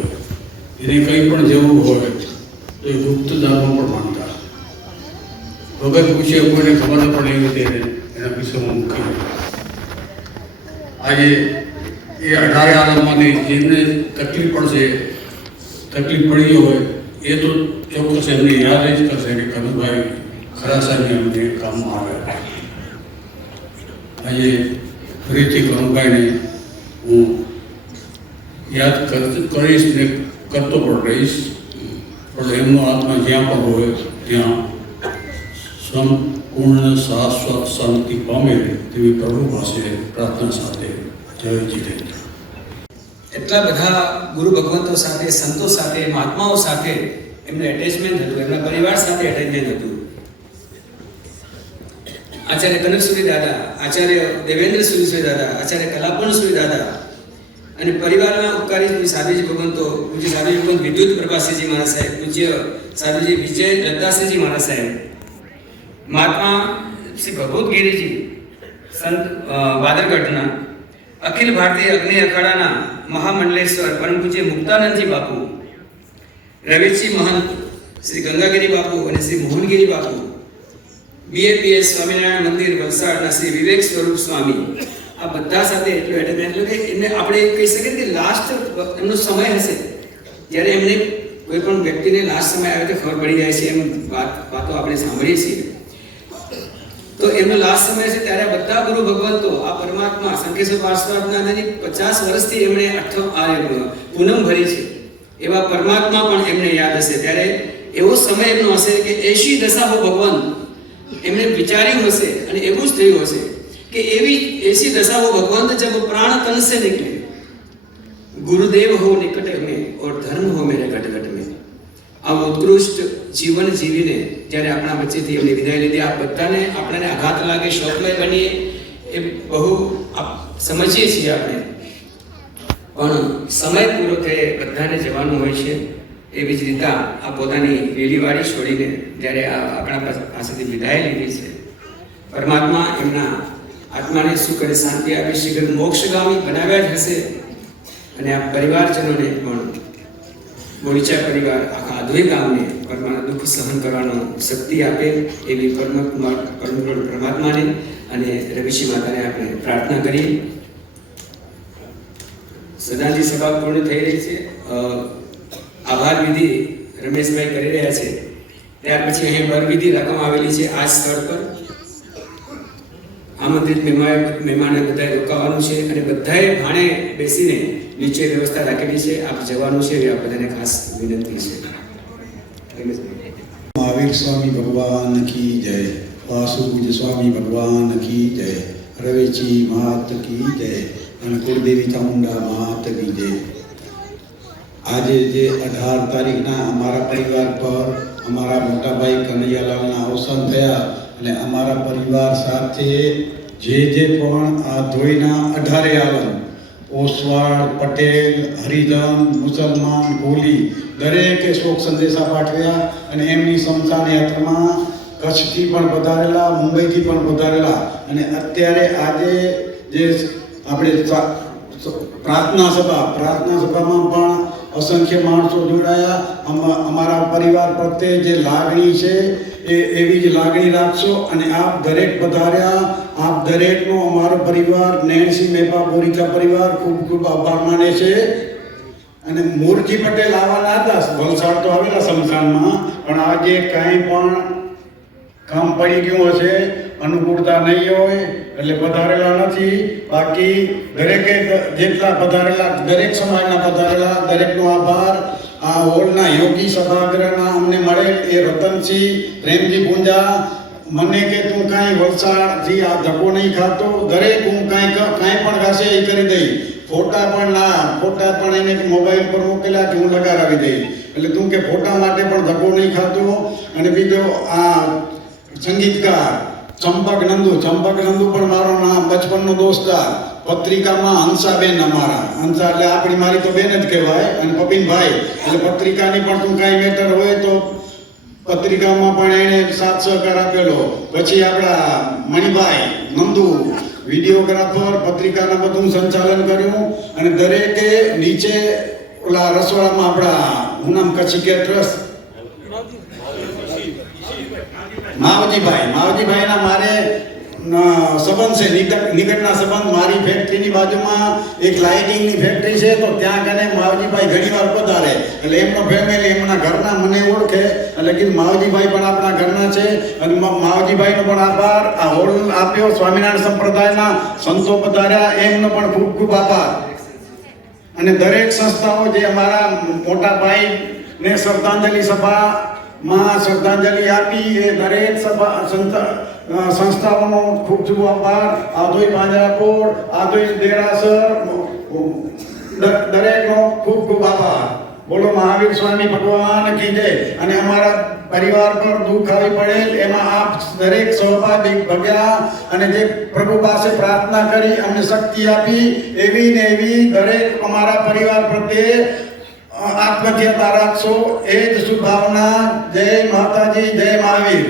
એને કંઈ પણ જરૂર હોય તો એ ગુપ્તદાનમાં પણ માનતા, વગર પૂછે કોઈને ખબર ન પડે એવી રીતે એના વિષયમાં મૂકી. આજે એ 18 આલમમાંથી જેમને તકલીફ પડી હોય એ તો ચોક્કસ એમને યાદ જ કરશે કે કનુભાઈ ખરાસાની અમને કામમાં આવ્યા. આજે ફરીથી કનુભાઈને હું યાદ કરીશ ને કરતો પણ રહીશ, પણ એમનો આત્મા જ્યાં પણ હોય ત્યાં સંપૂર્ણ શાશ્વત શાંતિ પામે તેવી પ્રભુ પાસે પ્રાર્થના સાથે જય જીતેન્દ્ર. એટલા બધા ગુરુ ભગવંતો સાથે, સંતો સાથે, મહાત્માઓ સાથે એમનું એટેચમેન્ટ હતું, એમના પરિવાર સાથે એટેચમેન્ટ હતું. આચાર્ય કનક સુરી દાદા, આચાર્ય દેવેન્દ્ર સુરી દાદા, આચાર્ય કલાપણ સુરી દાદા અને પરિવારના ઉપકારી સાધુજી ભગવંતો, પૂજ્ય સાધુજી ભગવંત વિદ્યુત પ્રભાસિંહજી મહારાજ સાહેબ, પૂજ્ય સાધુજી વિજય દત્તાસિંહજી મહારાજ સાહેબ, મહાત્મા શ્રી ભગવત ગિરીજી સંત વાદરગઢના, અખિલ ભારતીય અગ્નિ અખાડાના મહામંડલેશ્વર પરમ પૂજ્ય મુક્તાનંદજી બાપુ, રવિજી મહંત શ્રી ગંગાગીરી બાપુ અને શ્રી મોહનગીરી બાપુ, બીએપીએસ સ્વામિનારાયણ મંદિર વલસાડના શ્રી વિવેક સ્વરૂપ સ્વામી, આ બધા સાથે એટલું એટેચમેન્ટ કે એમને આપણે કહી શકીએ કે લાસ્ટ એમનો સમય હશે જ્યારે એમને કોઈ પણ વ્યક્તિને લાસ્ટ સમય આવે તો ખબર પડી જાય છે, એમ વાતો આપણે સાંભળીએ છીએ. તો એમનો લાસ્ટ સમય છે ત્યારે બધા ગુરુ ભગવંતો, આ પરમાત્મા શંકેશ્વર પાર્શ્વનાથની 50 વર્ષથી એમણે પૂનમ ભરી છે, એવા પરમાત્મા પણ એમને યાદ હશે. ત્યારે એવો સમય એમનો હશે કે 80 દશા હો ભગવાન એમણે વિચાર્યું હશે અને એવું જ થયું હશે कि ऐसी दशा हो भगवंत जब प्राण तन से निकले, गुरुदेव हो निकट में और धर्म हो मेरे घट घट में। આ ઉત્કૃષ્ટ જીવન જીવીને જ્યારે આપણા વચ્ચેથી એમની વિદાય લીધી, આ બધાને આપણને આઘાત લાગે, શોકમય બનીએ એ બહુ સમજીએ છીએ આપણે, પણ સમય પૂરો થયે બધાને જવાનું હોય છે. એવી જ રીતે આ પોતાની વેલીવાળી છોડીને જ્યારે આપણા પાસેથી વિદાય લીધી છે, પરમાત્મા એમના આત્માને સુખ અને શાંતિ આપી શીઘ્ર મોક્ષગામી બનાવ્યા જ હશે. અને આ પરિવારજનોને પણ બોરીચા પરિવાર આખા આધોઈ ગામને દુઃખ સહન કરવાનો શક્તિ આપે એવી પરમાત્માને અને રવિશી માતાને આપણે પ્રાર્થના કરીએ. શ્રદ્ધાંજલિ સભા પૂર્ણ થઈ રહી છે. આભાર વિધિ રમેશભાઈ કરી રહ્યા છે. ત્યાર પછી અહીં વરવિધિ રકમ આવેલી છે આ સ્થળ પર. આમંત્રિત મહેમાને બધાએ રોકાવાનું છે અને બધાએ ભાણે બેસીને નીચે વ્યવસ્થા રાખેલી છે. આપ જવાનું છે એ આ બધાને ખાસ વિનંતી છે. महावीर स्वामी भगवान की जय, वासुदेव स्वामी भगवान की जय, रवेची मात की जय અને કુળદેવી ચામુંડા માત की जय. આજે જે 18 તારીખના અમારા પરિવાર પર અમારા મોટા ભાઈ કનૈયાલાલના અવસાન થયા અને અમારા પરિવાર સાથે જે પણ આ ધોઈના 18 આલમ ઓસવાડ, પટેલ, હરિજન, મુસલમાન, કોલી દરેકે શોક સંદેશા પાઠવ્યા અને એમની સ્મશાન યાત્રામાં કચ્છથી પણ પધારેલા, મુંબઈથી પણ પધારેલા અને અત્યારે આજે જે આપણે પ્રાર્થના સભામાં પણ અસંખ્ય માણસો જોડાયા. અમારા પરિવાર પ્રત્યે જે લાગણી છે એ એવી જ લાગણી રાખશો અને આપ દરેક પધાર્યા. આપ દરેકનો અમારો પરિવાર નેણસી મેપા બોરીચા પરિવાર ખૂબ ખૂબ આભાર માને છે. અને મોરજી પટેલ આવવાના હતા, વલસાડ તો આવેલા સ્મશાનમાં, પણ આજે કાંઈ પણ કામ પડી ગયું હશે, અનુકૂળતા નહીં હોય એટલે પધારેલા નથી. બાકી દરેકે જેટલા પધારેલા, દરેક સમાજના પધારેલા, દરેકનો આભાર. આ હોલના યોગી સભાગૃહના અમને મળેલ એ રતનસિંહ, પ્રેમજી પૂંજા, મને કે તું કાંઈ વલસાડથી આ ધક્કો નહીં ખાતો, દરેક હું કાંઈ પણ ખાશે એ કરી દઈ. ફોટા પણ એને મોબાઈલ પર મોકલ્યા કે હું લગાવી દઈ. એટલે તું કે ફોટા માટે પણ ધક્કો નહીં ખાતો. અને બીજો આ સંગીતકાર ચંપક નંદુ પણ મારો બચપનનો દોસ્તાર, પત્રિકામાં હંસાબેન, અમારા હંસા એટલે મારી તો બેન જ કહેવાય, અને પપિનભાઈ એટલે પત્રિકાની પણ તું કાંઈ મેટર હોય તો પત્રિકામાં પણ એણે સાથ સહકાર આપેલો. પછી આપણા મણિભાઈ નંદુ વિડીયોગ્રાફર, પત્રિકાના બધું સંચાલન કર્યું. અને દરેકે નીચે ઓલા રસોડામાં આપણા હું નામ કચ્છી કે ટ્રસ્ટ માવજીભાઈના મારે સંબંધ છે, નિકટના સંબંધ. મારી ફેક્ટરીની બાજુમાં એક લાઇટિંગની ફેક્ટરી છે, તો ત્યાં કને માવજીભાઈ ઘણી વાર પધારે. એટલે એમનો ફેમિલી, એમના ઘરના મને ઓળખે એટલે કીધું માવજીભાઈ પણ આપણા ઘરના છે. અને માવજીભાઈનો પણ આભાર. આ હોલ આપ્યો, સ્વામિનારાયણ સંપ્રદાયના સંતો પધાર્યા, એમનો પણ ખૂબ ખૂબ આભાર. અને દરેક સંસ્થાઓ જે અમારા મોટા ભાઈને શ્રદ્ધાંજલિ સભામાં શ્રદ્ધાંજલિ આપી એ દરેક સંસ્થાઓનો ખૂબ ખૂબ આભાર. આધોઈ પાંજરાપોળ, આધોઈ દેરાસર, દરેકનો ખૂબ ખૂબ આભાર. બોલો મહાવીર સ્વામી ભગવાન કી જય. અને અમારા પરિવાર પર દુઃખ આવી પડેલ એમાં આપ દરેક સહભાગી ભગ્યા અને જે પ્રભુ પાસે પ્રાર્થના કરી અમને શક્તિ આપી, એવી ને એવી દરેક અમારા પરિવાર પ્રત્યે આત્મધ્યતા રાખશો. એ જ શુભ ભાવના. જય માતાજી, જય મહાવીર.